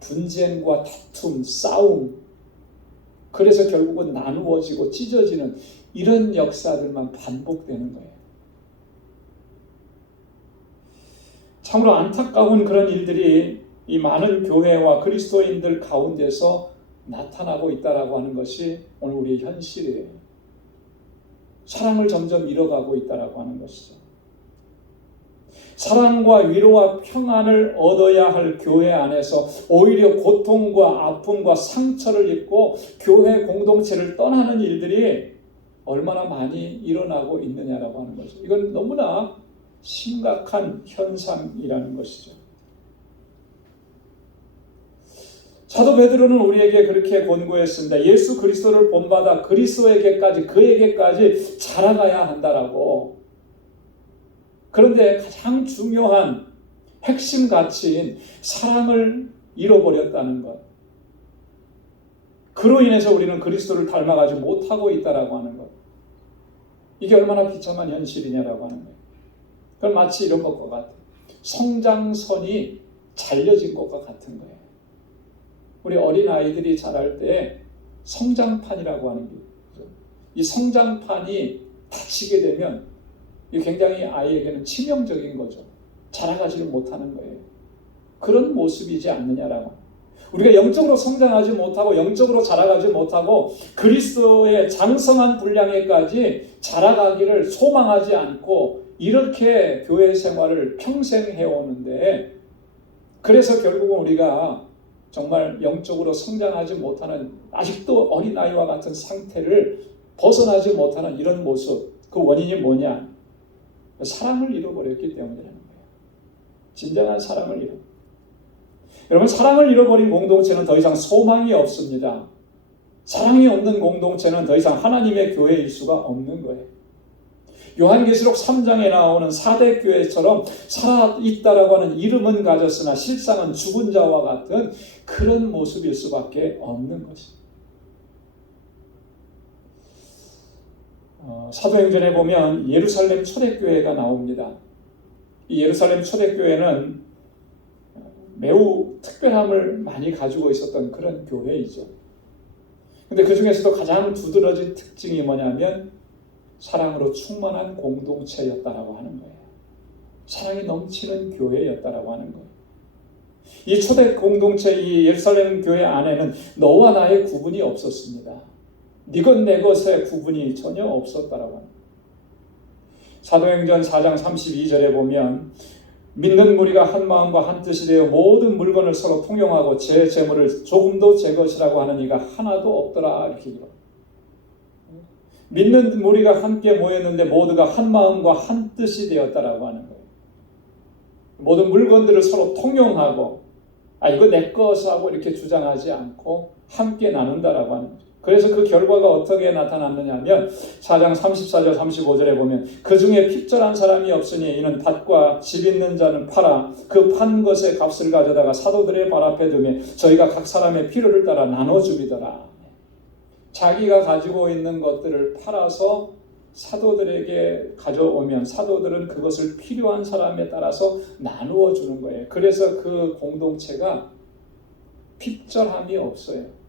분쟁과 다툼, 싸움, 그래서 결국은 나누어지고 찢어지는 이런 역사들만 반복되는 거예요. 참으로 안타까운 그런 일들이 이 많은 교회와 그리스도인들 가운데서 나타나고 있다라고 하는 것이 오늘 우리의 현실이에요. 사랑을 점점 잃어가고 있다라고 하는 것이죠. 사랑과 위로와 평안을 얻어야 할 교회 안에서 오히려 고통과 아픔과 상처를 입고 교회 공동체를 떠나는 일들이 얼마나 많이 일어나고 있느냐라고 하는 거죠. 이건 너무나 심각한 현상이라는 것이죠. 사도 베드로는 우리에게 그렇게 권고했습니다. 예수 그리스도를 본받아 그리스도에게까지, 그에게까지 자라가야 한다라고. 그런데 가장 중요한 핵심 가치인 사랑을 잃어버렸다는 것. 그로 인해서 우리는 그리스도를 닮아가지 못하고 있다라고 하는 것. 이게 얼마나 비참한 현실이냐라고 하는 거예요. 그건 마치 이런 것과 같아요. 성장선이 잘려진 것과 같은 거예요. 우리 어린아이들이 자랄 때 성장판이라고 하는 게 있죠. 이 성장판이 다치게 되면 이게 굉장히 아이에게는 치명적인 거죠. 자라가지를 못하는 거예요. 그런 모습이지 않느냐라고. 우리가 영적으로 성장하지 못하고 영적으로 자라가지 못하고 그리스도의 장성한 분량에까지 자라가기를 소망하지 않고 이렇게 교회 생활을 평생 해오는데, 그래서 결국은 우리가 정말 영적으로 성장하지 못하는, 아직도 어린아이와 같은 상태를 벗어나지 못하는 이런 모습, 그 원인이 뭐냐? 사랑을 잃어버렸기 때문이라는 거예요. 진정한 사랑을 잃어버렸어요. 여러분, 사랑을 잃어버린 공동체는 더 이상 소망이 없습니다. 사랑이 없는 공동체는 더 이상 하나님의 교회일 수가 없는 거예요. 요한계시록 3장에 나오는 4대 교회처럼 살아있다라고 하는 이름은 가졌으나 실상은 죽은 자와 같은 그런 모습일 수밖에 없는 것입니다. 사도행전에 보면 예루살렘 초대교회가 나옵니다. 이 예루살렘 초대교회는 매우 특별함을 많이 가지고 있었던 그런 교회이죠. 근데 그 중에서도 가장 두드러진 특징이 뭐냐면 사랑으로 충만한 공동체였다라고 하는 거예요. 사랑이 넘치는 교회였다라고 하는 거예요. 이 초대 공동체, 이 예루살렘 교회 안에는 너와 나의 구분이 없었습니다. 네 것 내 것의 구분이 전혀 없었다라고 합니다. 사도행전 4장 32절에 보면 믿는 무리가 한 마음과 한 뜻이 되어 모든 물건을 서로 통용하고 제 재물을 조금도 제 것이라고 하는 이가 하나도 없더라, 이렇게 기록. 믿는 무리가 함께 모였는데 모두가 한 마음과 한 뜻이 되었다라고 하는 거예요. 모든 물건들을 서로 통용하고 이거 내 것하고 이렇게 주장하지 않고 함께 나눈다라고 하는 거죠. 그래서 그 결과가 어떻게 나타났느냐 하면 4장 34절 35절에 보면 그 중에 핍절한 사람이 없으니 이는 밭과 집 있는 자는 팔아 그 판 것의 값을 가져다가 사도들의 발 앞에 두며 저희가 각 사람의 필요를 따라 나눠주리더라. 자기가 가지고 있는 것들을 팔아서 사도들에게 가져오면 사도들은 그것을 필요한 사람에 따라서 나누어 주는 거예요. 그래서 그 공동체가 핍절함이 없어요.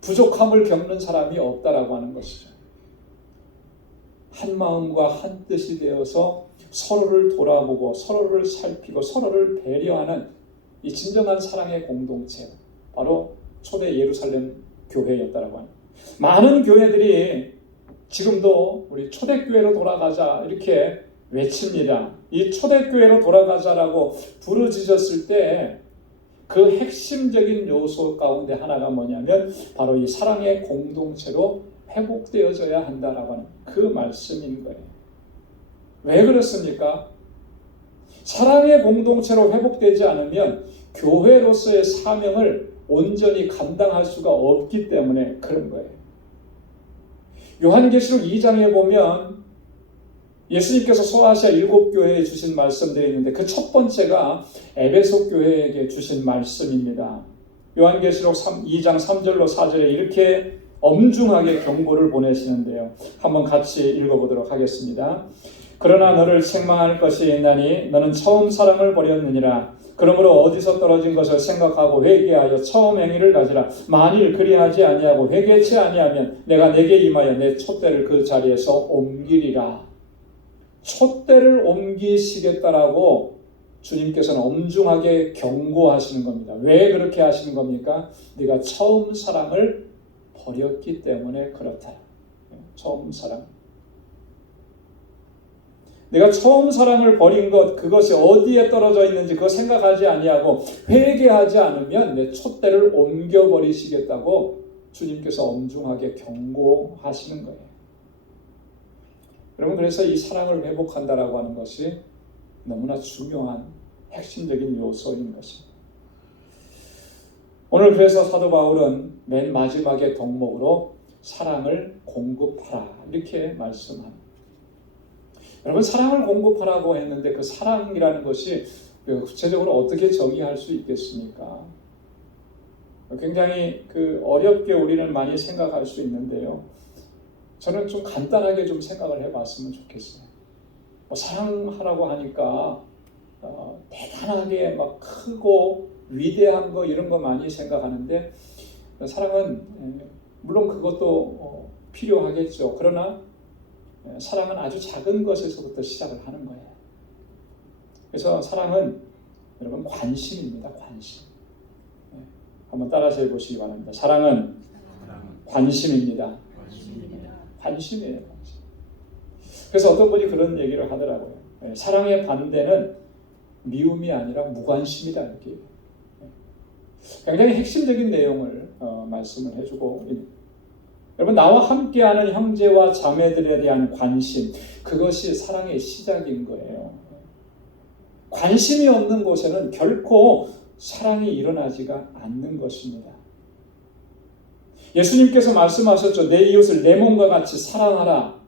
부족함을 겪는 사람이 없다라고 하는 것이죠. 한 마음과 한 뜻이 되어서 서로를 돌아보고 서로를 살피고 서로를 배려하는 이 진정한 사랑의 공동체, 바로 초대 예루살렘 교회였다라고 합니다. 많은 교회들이 지금도 우리 초대교회로 돌아가자 이렇게 외칩니다. 이 초대교회로 돌아가자라고 부르짖었을 때 그 핵심적인 요소 가운데 하나가 뭐냐면 바로 이 사랑의 공동체로 회복되어져야 한다라고 하는 그 말씀인 거예요. 왜 그렇습니까? 사랑의 공동체로 회복되지 않으면 교회로서의 사명을 온전히 감당할 수가 없기 때문에 그런 거예요. 요한계시록 2장에 보면 예수님께서 소아시아 7교회에 주신 말씀들이 있는데 그 첫 번째가 에베소 교회에게 주신 말씀입니다. 요한계시록 2장 3절로 4절에 이렇게 엄중하게 경고를 보내시는데요. 한번 같이 읽어보도록 하겠습니다. 그러나 너를 책망할 것이 있나니 너는 처음 사랑을 버렸느니라. 그러므로 어디서 떨어진 것을 생각하고 회개하여 처음 행위를 가지라. 만일 그리하지 아니하고 회개치 아니하면 내가 내게 임하여 내 촛대를 그 자리에서 옮기리라. 촛대를 옮기시겠다라고 주님께서는 엄중하게 경고하시는 겁니다. 왜 그렇게 하시는 겁니까? 네가 처음 사랑을 버렸기 때문에 그렇다. 처음 사랑. 내가 처음 사랑을 버린 것, 그것이 어디에 떨어져 있는지 그거 생각하지 아니하고 회개하지 않으면 내 촛대를 옮겨버리시겠다고 주님께서 엄중하게 경고하시는 거예요. 여러분, 그래서 이 사랑을 회복한다라고 하는 것이 너무나 중요한 핵심적인 요소인 것입니다. 오늘 그래서 사도 바울은 맨 마지막의 덕목으로 사랑을 공급하라 이렇게 말씀합니다. 여러분, 사랑을 공급하라고 했는데 그 사랑이라는 것이 구체적으로 어떻게 정의할 수 있겠습니까? 굉장히 어렵게 우리는 많이 생각할 수 있는데요. 저는 좀 간단하게 좀 생각을 해봤으면 좋겠어요. 사랑하라고 하니까 대단하게 막 크고 위대한 거 이런 거 많이 생각하는데 사랑은 물론 그것도 필요하겠죠. 그러나 사랑은 아주 작은 것에서부터 시작을 하는 거예요. 그래서 사랑은 여러분 관심입니다. 관심. 한번 따라서 해보시기 바랍니다. 사랑은 관심입니다. 관심이에요. 관심. 그래서 어떤 분이 그런 얘기를 하더라고요. 사랑의 반대는 미움이 아니라 무관심이다 이렇게. 굉장히 핵심적인 내용을 말씀을 해주고 여러분, 나와 함께하는 형제와 자매들에 대한 관심, 그것이 사랑의 시작인 거예요. 관심이 없는 곳에는 결코 사랑이 일어나지가 않는 것입니다. 예수님께서 말씀하셨죠. 내 이웃을 내 몸과 같이 사랑하라.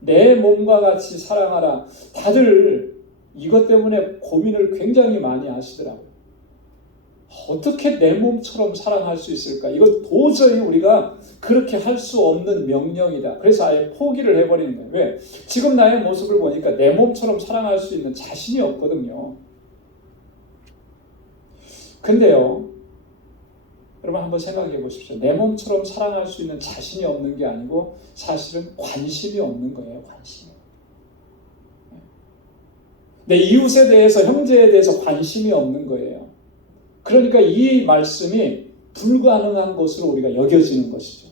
내 몸과 같이 사랑하라. 다들 이것 때문에 고민을 굉장히 많이 하시더라고요. 어떻게 내 몸처럼 사랑할 수 있을까? 이거 도저히 우리가 그렇게 할 수 없는 명령이다. 그래서 아예 포기를 해버리는 거예요. 왜? 지금 나의 모습을 보니까 내 몸처럼 사랑할 수 있는 자신이 없거든요. 근데요, 여러분 한번 생각해 보십시오. 내 몸처럼 사랑할 수 있는 자신이 없는 게 아니고 사실은 관심이 없는 거예요. 관심이. 내 이웃에 대해서, 형제에 대해서 관심이 없는 거예요. 그러니까 이 말씀이 불가능한 것으로 우리가 여겨지는 것이죠.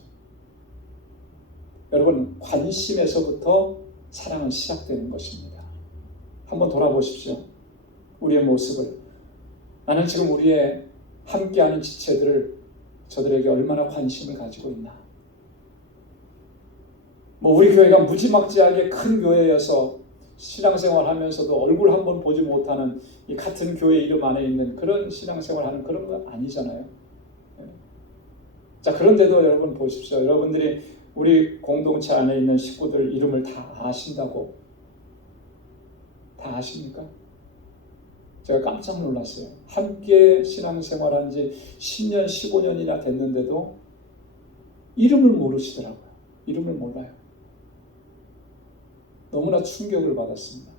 여러분, 관심에서부터 사랑은 시작되는 것입니다. 한번 돌아보십시오. 우리의 모습을. 나는 지금 우리의 함께하는 지체들을 저들에게 얼마나 관심을 가지고 있나. 우리 교회가 무지막지하게 큰 교회여서 신앙생활 하면서도 얼굴 한번 보지 못하는 이 같은 교회 이름 안에 있는 그런 신앙생활 하는 그런 거 아니잖아요. 자, 그런데도 여러분 보십시오. 여러분들이 우리 공동체 안에 있는 식구들 이름을 다 아신다고? 다 아십니까? 제가 깜짝 놀랐어요. 함께 신앙생활한 지 10년, 15년이나 됐는데도 이름을 모르시더라고요. 이름을 몰라요. 너무나 충격을 받았습니다.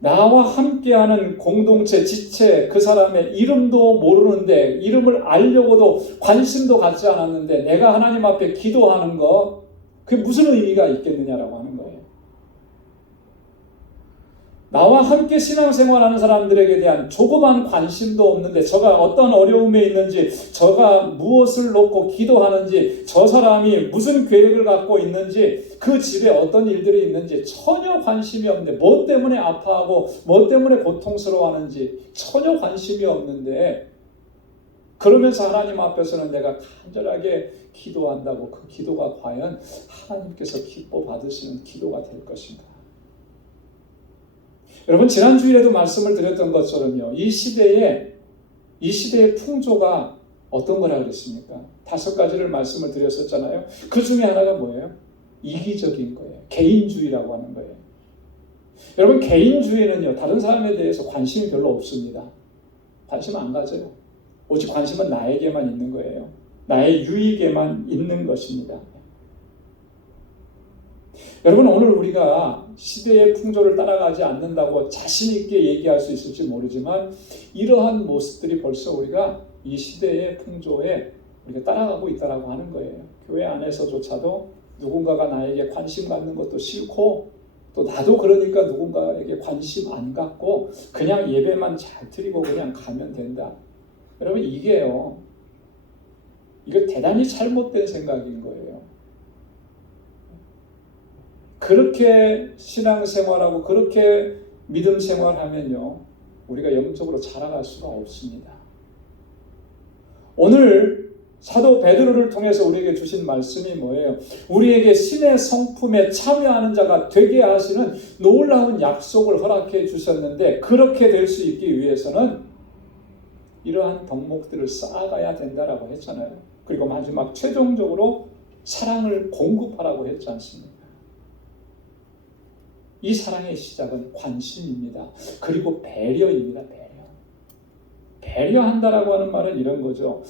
나와 함께하는 공동체, 지체, 그 사람의 이름도 모르는데, 이름을 알려고도 관심도 갖지 않았는데 내가 하나님 앞에 기도하는 거, 그게 무슨 의미가 있겠느냐라고 하는 거예요. 나와 함께 신앙생활하는 사람들에게 대한 조그만 관심도 없는데 저가 어떤 어려움에 있는지, 저가 무엇을 놓고 기도하는지, 저 사람이 무슨 계획을 갖고 있는지, 그 집에 어떤 일들이 있는지 전혀 관심이 없는데, 뭐 때문에 아파하고 뭐 때문에 고통스러워하는지 전혀 관심이 없는데, 그러면서 하나님 앞에서는 내가 간절하게 기도한다고 그 기도가 과연 하나님께서 기뻐 받으시는 기도가 될 것인가? 여러분, 지난 주일에도 말씀을 드렸던 것처럼요, 이 시대의 풍조가 어떤 거라 그랬습니까? 5가지를 말씀을 드렸었잖아요. 그 중에 하나가 뭐예요? 이기적인 거예요. 개인주의라고 하는 거예요. 여러분, 개인주의는요, 다른 사람에 대해서 관심이 별로 없습니다. 관심 안 가져요. 오직 관심은 나에게만 있는 거예요. 나의 유익에만 있는 것입니다. 여러분, 오늘 우리가 시대의 풍조를 따라가지 않는다고 자신 있게 얘기할 수 있을지 모르지만 이러한 모습들이 벌써 우리가 이 시대의 풍조에 우리가 따라가고 있다라고 하는 거예요. 교회 안에서조차도 누군가가 나에게 관심 갖는 것도 싫고 또 나도 그러니까 누군가에게 관심 안 갖고 그냥 예배만 잘 드리고 그냥 가면 된다. 여러분, 이거 대단히 잘못된 생각인 거예요. 그렇게 신앙생활하고 그렇게 믿음 생활하면요, 우리가 영적으로 자라갈 수가 없습니다. 오늘 사도 베드로를 통해서 우리에게 주신 말씀이 뭐예요? 우리에게 신의 성품에 참여하는 자가 되게 하시는 놀라운 약속을 허락해 주셨는데, 그렇게 될 수 있기 위해서는 이러한 덕목들을 쌓아가야 된다라고 했잖아요. 그리고 마지막 최종적으로 사랑을 공급하라고 했지 않습니까? 이 사랑의 시작은 관심입니다. 그리고 배려입니다. 배려한다라고 하는 말은 이런 거죠.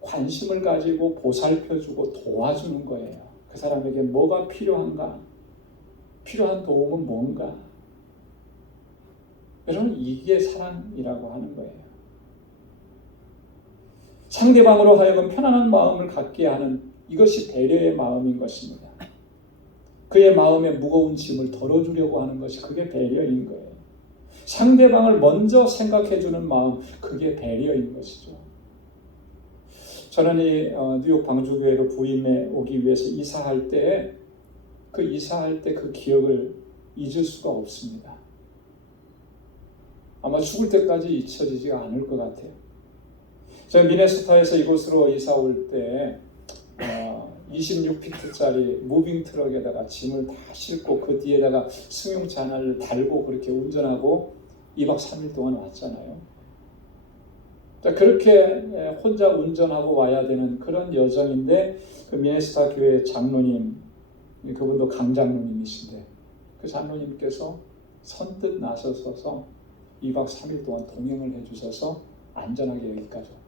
관심을 가지고 보살펴주고 도와주는 거예요. 그 사람에게 뭐가 필요한가? 필요한 도움은 뭔가? 여러분, 이게 사랑이라고 하는 거예요. 상대방으로 하여금 편안한 마음을 갖게 하는 이것이 배려의 마음인 것입니다. 그의 마음에 무거운 짐을 덜어주려고 하는 것이 그게 배려인 거예요. 상대방을 먼저 생각해주는 마음, 그게 배려인 것이죠. 저는 이 뉴욕 방주교회로 부임해 오기 위해서 이사할 때 그 기억을 잊을 수가 없습니다. 아마 죽을 때까지 잊혀지지가 않을 것 같아요. 제가 미네소타에서 이곳으로 이사 올 때 26피트짜리 무빙 트럭에다가 짐을 다 싣고 그 뒤에다가 승용차 하나를 달고 그렇게 운전하고 2박 3일 동안 왔잖아요. 그렇게 혼자 운전하고 와야 되는 그런 여정인데, 그 미네소타 교회 장로님, 그분도 강장로님이신데 그 장로님께서 선뜻 나서서 2박 3일 동안 동행을 해주셔서 안전하게 여기까지 왔어요.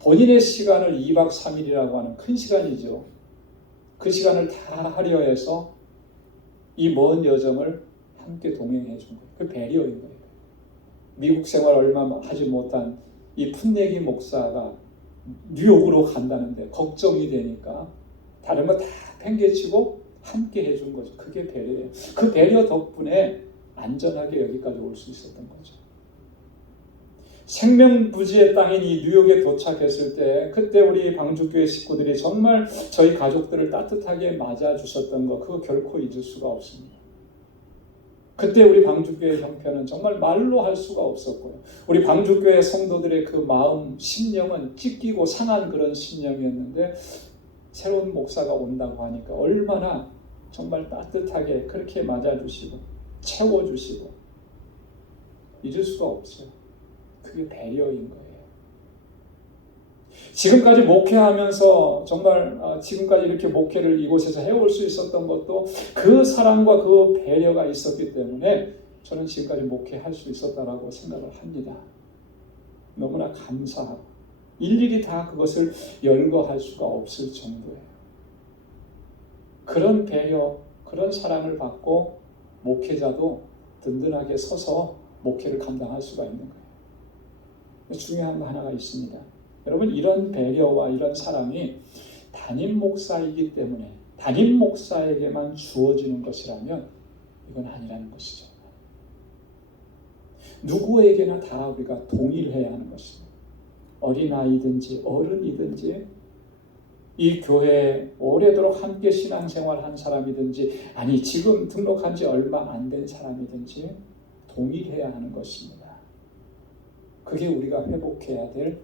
본인의 시간을 2박 3일이라고 하는 큰 시간이죠. 그 시간을 다 하려 해서 이 먼 여정을 함께 동행해 준 거예요. 그 배려인 거예요. 미국 생활 얼마 하지 못한 이 풋내기 목사가 뉴욕으로 간다는데 걱정이 되니까 다른 거 다 팽개치고 함께 해준 거죠. 그게 배려예요. 그 배려 덕분에 안전하게 여기까지 올 수 있었던 거죠. 생명부지의 땅인 이 뉴욕에 도착했을 때 그때 우리 방주교회 식구들이 정말 저희 가족들을 따뜻하게 맞아주셨던 거, 그거 결코 잊을 수가 없습니다. 그때 우리 방주교회 형편은 정말 말로 할 수가 없었고요. 우리 방주교회 성도들의 그 마음, 심령은 찢기고 상한 그런 심령이었는데 새로운 목사가 온다고 하니까 얼마나 정말 따뜻하게 그렇게 맞아주시고 채워주시고 잊을 수가 없어요. 그게 배려인 거예요. 지금까지 목회하면서 정말 지금까지 이렇게 목회를 이곳에서 해올 수 있었던 것도 그 사랑과 그 배려가 있었기 때문에 저는 지금까지 목회할 수 있었다라고 생각을 합니다. 너무나 감사하고 일일이 다 그것을 열거할 수가 없을 정도예요. 그런 배려, 그런 사랑을 받고 목회자도 든든하게 서서 목회를 감당할 수가 있는 거예요. 중요한 거 하나가 있습니다. 여러분, 이런 배려와 이런 사랑이 담임 목사이기 때문에 담임 목사에게만 주어지는 것이라면 이건 아니라는 것이죠. 누구에게나 다 우리가 동일해야 하는 것입니다. 어린아이든지 어른이든지 이 교회에 오래도록 함께 신앙생활한 사람이든지 아니 지금 등록한 지 얼마 안 된 사람이든지 동일해야 하는 것입니다. 그게 우리가 회복해야 될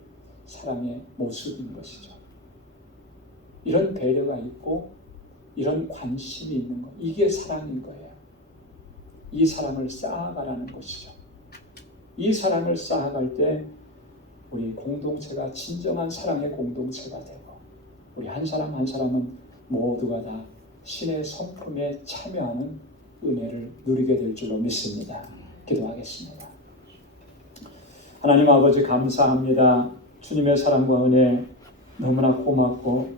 사랑의 모습인 것이죠. 이런 배려가 있고 이런 관심이 있는 것, 이게 사랑인 거예요. 이 사랑을 쌓아가라는 것이죠. 이 사랑을 쌓아갈 때 우리 공동체가 진정한 사랑의 공동체가 되고 우리 한 사람 한 사람은 모두가 다 신의 성품에 참여하는 은혜를 누리게 될 줄로 믿습니다. 기도하겠습니다. 하나님 아버지 감사합니다. 주님의 사랑과 은혜 너무나 고맙고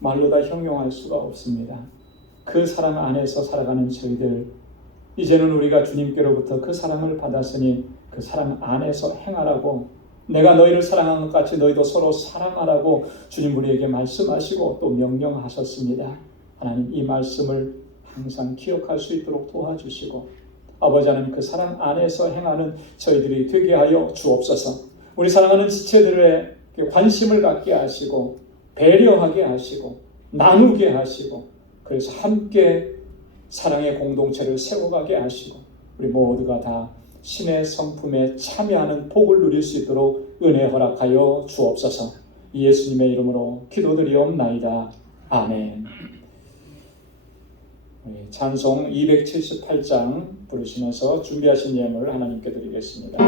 말로 다 형용할 수가 없습니다. 그 사랑 안에서 살아가는 저희들, 이제는 우리가 주님께로부터 그 사랑을 받았으니 그 사랑 안에서 행하라고, 내가 너희를 사랑한 것 같이 너희도 서로 사랑하라고 주님 우리에게 말씀하시고 또 명령하셨습니다. 하나님 이 말씀을 항상 기억할 수 있도록 도와주시고 아버지 하나님 그 사랑 안에서 행하는 저희들이 되게 하여 주옵소서. 우리 사랑하는 지체들의 관심을 갖게 하시고 배려하게 하시고 나누게 하시고 그래서 함께 사랑의 공동체를 세워가게 하시고 우리 모두가 다 신의 성품에 참여하는 복을 누릴 수 있도록 은혜 허락하여 주옵소서. 예수님의 이름으로 기도드리옵나이다. 아멘. 찬송 278장 부르시면서 준비하신 예물을 하나님께 드리겠습니다.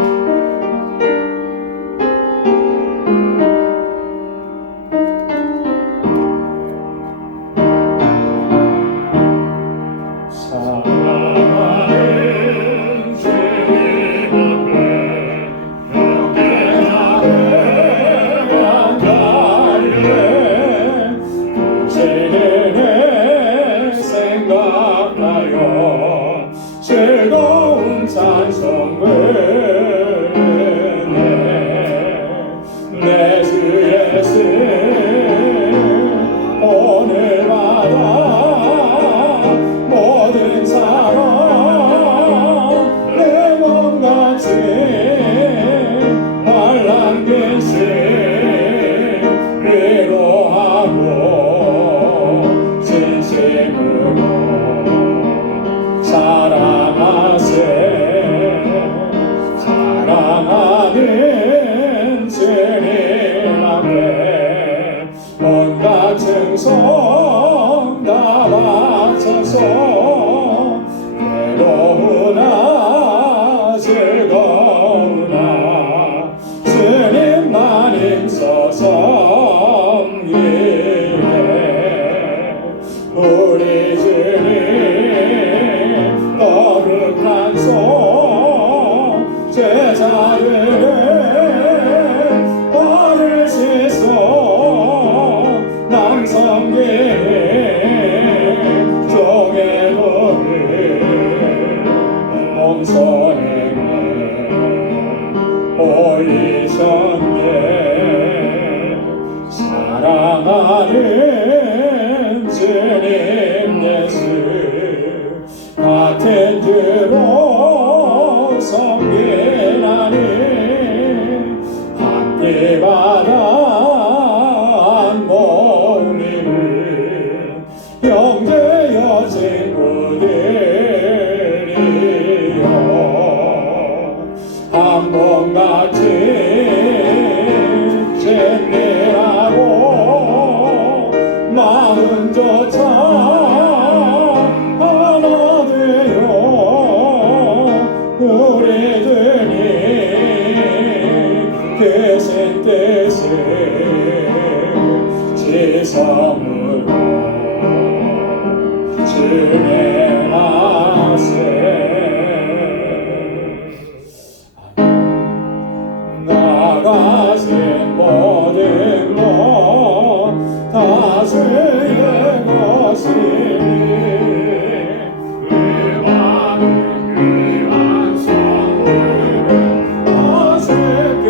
즐거운 찬송을 내 주 예수 오늘마다 모든 사랑 내 몸같이 말랑긴 심 위로하고 진심으로 사랑하는 주님 앞에 온갖稱颂 다 바쳐서 괴로우나 즐거우나 주님만 힘써서 우리 주님 거룩한 손 제자들을 받으시소 남 섬기는 종의 도를 몸서에 보이셨네. 사랑하는 주님 예수 같은 주로 섬기나니 함께 바란 몸이를 형제여 친구들이여 한 몸같이 진리하고 마음조차 하나 되어 우리 주님 크신 뜻을 지성으로 준행하세. 나가신 모든 것 다 주의 것이니 그 많은 귀한 선물을 아쉽게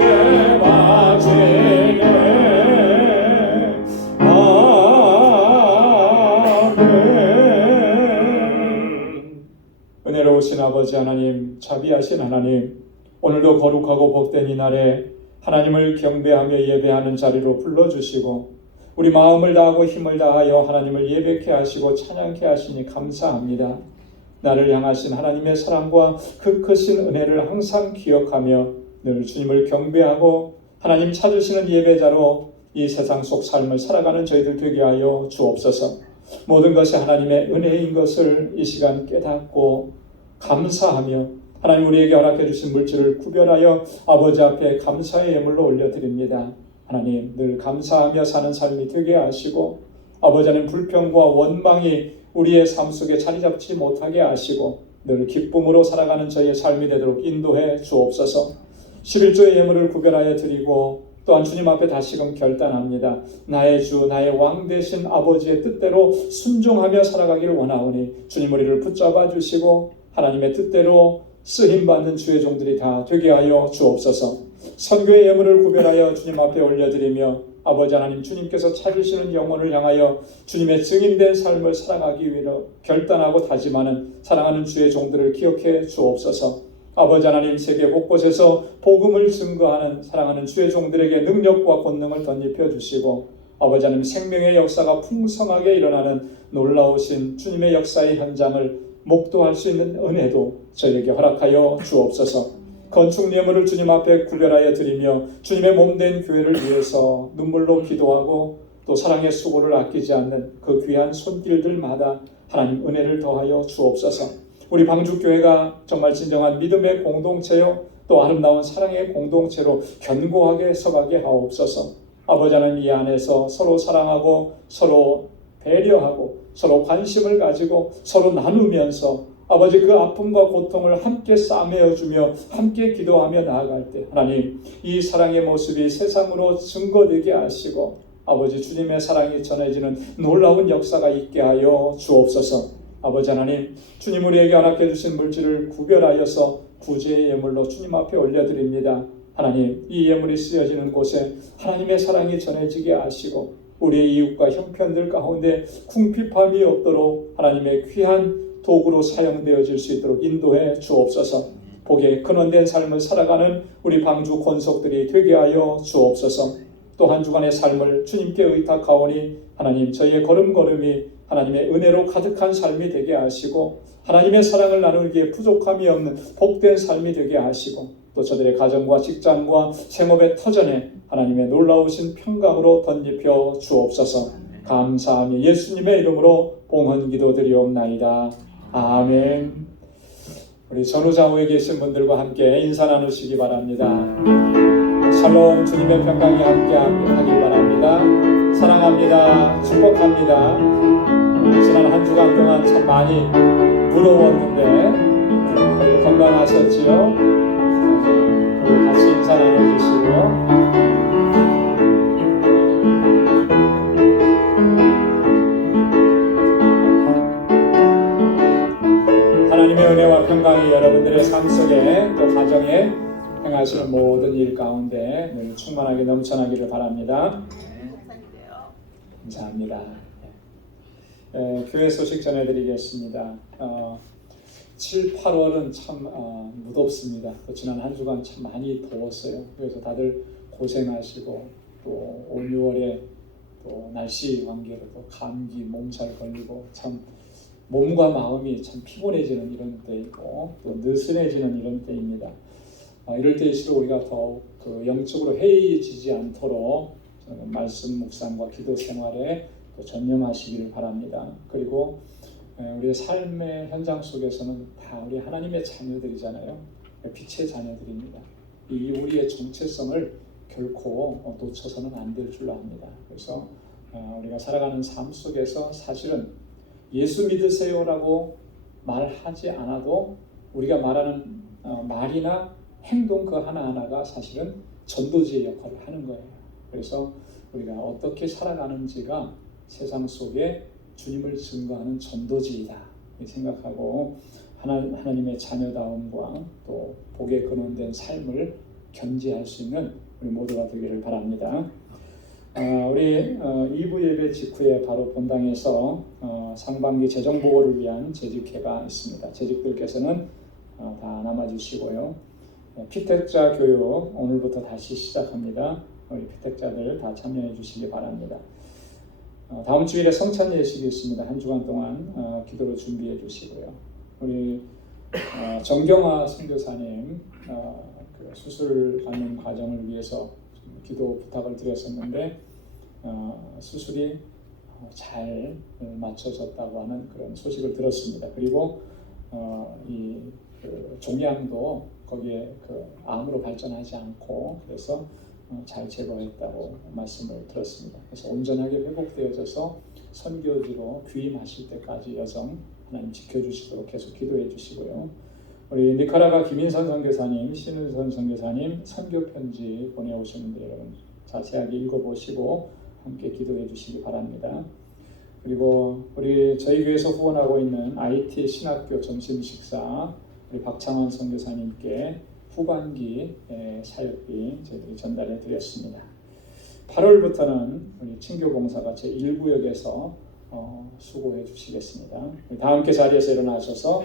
바치네. 아멘. 은혜로우신 아버지 하나님, 자비하신 하나님, 오늘도 거룩하고 복된 이 날에 하나님을 경배하며 예배하는 자리로 불러주시고 우리 마음을 다하고 힘을 다하여 하나님을 예배케 하시고 찬양케 하시니 감사합니다. 나를 향하신 하나님의 사랑과 그 크신 은혜를 항상 기억하며 늘 주님을 경배하고 하나님 찾으시는 예배자로 이 세상 속 삶을 살아가는 저희들 되게 하여 주옵소서. 모든 것이 하나님의 은혜인 것을 이 시간 깨닫고 감사하며 하나님 우리에게 허락해 주신 물질을 구별하여 아버지 앞에 감사의 예물로 올려드립니다. 하나님 늘 감사하며 사는 삶이 되게 하시고 아버지 하나님 불평과 원망이 우리의 삶 속에 자리 잡지 못하게 하시고 늘 기쁨으로 살아가는 저희의 삶이 되도록 인도해 주옵소서. 11조의 예물을 구별하여 드리고 또한 주님 앞에 다시금 결단합니다. 나의 주, 나의 왕 되신 아버지의 뜻대로 순종하며 살아가기를 원하오니 주님 우리를 붙잡아 주시고 하나님의 뜻대로 쓰임받는 주의 종들이 다 되게 하여 주옵소서. 선교의 예물을 구별하여 주님 앞에 올려드리며 아버지 하나님 주님께서 찾으시는 영혼을 향하여 주님의 증인된 삶을 살아가기 위해 결단하고 다짐하는 사랑하는 주의 종들을 기억해 주옵소서. 아버지 하나님 세계 곳곳에서 복음을 증거하는 사랑하는 주의 종들에게 능력과 권능을 덧입혀 주시고 아버지 하나님 생명의 역사가 풍성하게 일어나는 놀라우신 주님의 역사의 현장을 목도할 수 있는 은혜도 저희에게 허락하여 주옵소서. 건축 예물을 주님 앞에 구별하여 드리며 주님의 몸된 교회를 위해서 눈물로 기도하고 또 사랑의 수고를 아끼지 않는 그 귀한 손길들마다 하나님 은혜를 더하여 주옵소서. 우리 방주교회가 정말 진정한 믿음의 공동체요 또 아름다운 사랑의 공동체로 견고하게 서가게 하옵소서. 아버지 하나님 이 안에서 서로 사랑하고 서로 배려하고 서로 관심을 가지고 서로 나누면서 아버지 그 아픔과 고통을 함께 싸매어주며 함께 기도하며 나아갈 때 하나님 이 사랑의 모습이 세상으로 증거되게 하시고 아버지 주님의 사랑이 전해지는 놀라운 역사가 있게 하여 주옵소서. 아버지 하나님 주님 우리에게 허락해 주신 물질을 구별하여서 구제의 예물로 주님 앞에 올려드립니다. 하나님 이 예물이 쓰여지는 곳에 하나님의 사랑이 전해지게 하시고 우리의 이웃과 형편들 가운데 궁핍함이 없도록 하나님의 귀한 도구로 사용되어질 수 있도록 인도해 주옵소서. 복에 근원된 삶을 살아가는 우리 방주 권속들이 되게 하여 주옵소서. 또 한 주간의 삶을 주님께 의탁하오니 하나님 저희의 걸음걸음이 하나님의 은혜로 가득한 삶이 되게 하시고 하나님의 사랑을 나누기에 부족함이 없는 복된 삶이 되게 하시고 또 저들의 가정과 직장과 생업의 터전에 하나님의 놀라우신 평강으로 덧입혀 주옵소서. 감사하며 예수님의 이름으로 봉헌 기도드리옵나이다. 아멘. 우리 전후좌우에 계신 분들과 함께 인사 나누시기 바랍니다. 샬롬 주님의 평강이 함께 하길 바랍니다. 사랑합니다. 축복합니다. 지난 한 주간 동안 참 많이 무더웠는데 건강하셨지요? 우리 같이 인사 나눠주시고요. 하나님의 은혜와 평강이 여러분들의 삶 속에 또 가정에 행하시는 모든 일 가운데 늘 충만하게 넘쳐나기를 바랍니다. 감사합니다. 교회 소식 전해드리겠습니다. 7, 8월은 참 무덥습니다. 지난 한 주간 참 많이 더웠어요. 그래서 다들 고생하시고 또 5, 6월에 또 날씨 관계로 또 감기, 몸살 걸리고 참 몸과 마음이 참 피곤해지는 이런 때이고 또 느슨해지는 이런 때입니다. 이럴 때일수록 우리가 더욱 그 영적으로 해이해지지 않도록 말씀 묵상과 기도 생활에 또 전념하시기를 바랍니다. 그리고 우리의 삶의 현장 속에서는 다 우리 하나님의 자녀들이잖아요. 빛의 자녀들입니다. 이 우리의 정체성을 결코 놓쳐서는 안 될 줄 압니다. 그래서 우리가 살아가는 삶 속에서 사실은 예수 믿으세요라고 말하지 않아도 우리가 말하는 말이나 행동 그 하나하나가 사실은 전도지의 역할을 하는 거예요. 그래서 우리가 어떻게 살아가는지가 세상 속에 주님을 증거하는 전도지이다 생각하고 하나님의 자녀다움과 또 복에 근원된 삶을 견지할 수 있는 우리 모두가 되기를 바랍니다. 우리 2부 예배 직후에 바로 본당에서 상반기 재정보고를 위한 재직회가 있습니다. 재직들께서는 다 남아주시고요. 피택자 교육 오늘부터 다시 시작합니다. 우리 피택자들 다 참여해 주시기 바랍니다. 다음 주일에 성찬 예식이 있습니다. 한 주간 동안 기도로 준비해 주시고요. 우리 정경화 선교사님 그 수술 받는 과정을 위해서 기도 부탁을 드렸었는데 수술이 잘 맞춰졌다고 하는 그런 소식을 들었습니다. 그리고 이 종양도 거기에 그 암으로 발전하지 않고 그래서 잘 제거했다고 말씀을 들었습니다. 그래서 온전하게 회복되어져서 선교지로 귀임하실 때까지 여정 하나님 지켜주시도록 계속 기도해 주시고요. 우리 니카라과 김인선 선교사님, 신은선 선교사님 선교 편지 보내오셨는데 여러분 자세하게 읽어보시고 함께 기도해 주시기 바랍니다. 그리고 저희 교회에서 후원하고 있는 IT 신학교 점심 식사 우리 박창원 선교사님께 후반기 사역비 저희들이 전달해 드렸습니다. 8월부터는 우리 친교봉사가 제1구역에서 수고해 주시겠습니다. 다 함께 자리에서 일어나셔서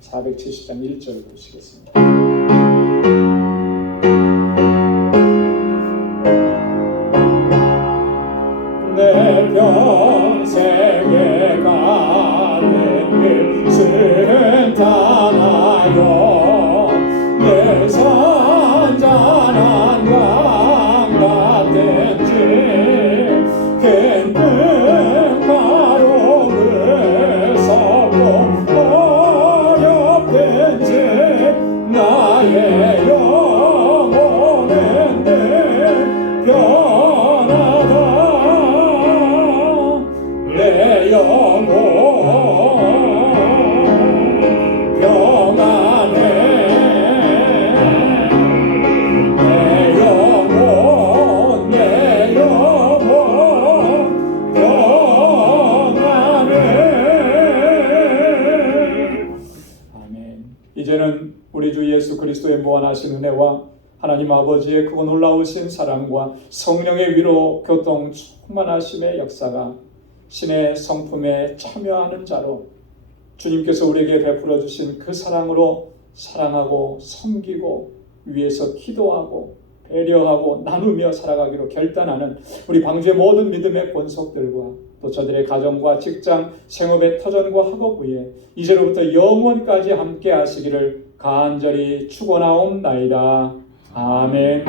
470장 1절 보시겠습니다. 내 평생에 가는 길 순탄하여 내 산잔한 강 같은지 큰 바로 서고 어렵든지 나의 영혼은 늘 변하다 내 영혼 평안해 내 영혼 평안해. 아멘. 이제는 우리 주 예수 그리스도의 무한하신 은혜와 하나님 아버지의 크고 놀라우신 사랑과 성령의 위로 교통 충만하심의 역사가 신의 성품에 참여하는 자로 주님께서 우리에게 베풀어 주신 그 사랑으로 사랑하고 섬기고 위해서 기도하고 배려하고 나누며 살아가기로 결단하는 우리 방주의 모든 믿음의 권속들과 또 저들의 가정과 직장, 생업의 터전과 학업 위에 이제로부터 영원까지 함께 하시기를 간절히 축원하옵나이다. 아멘.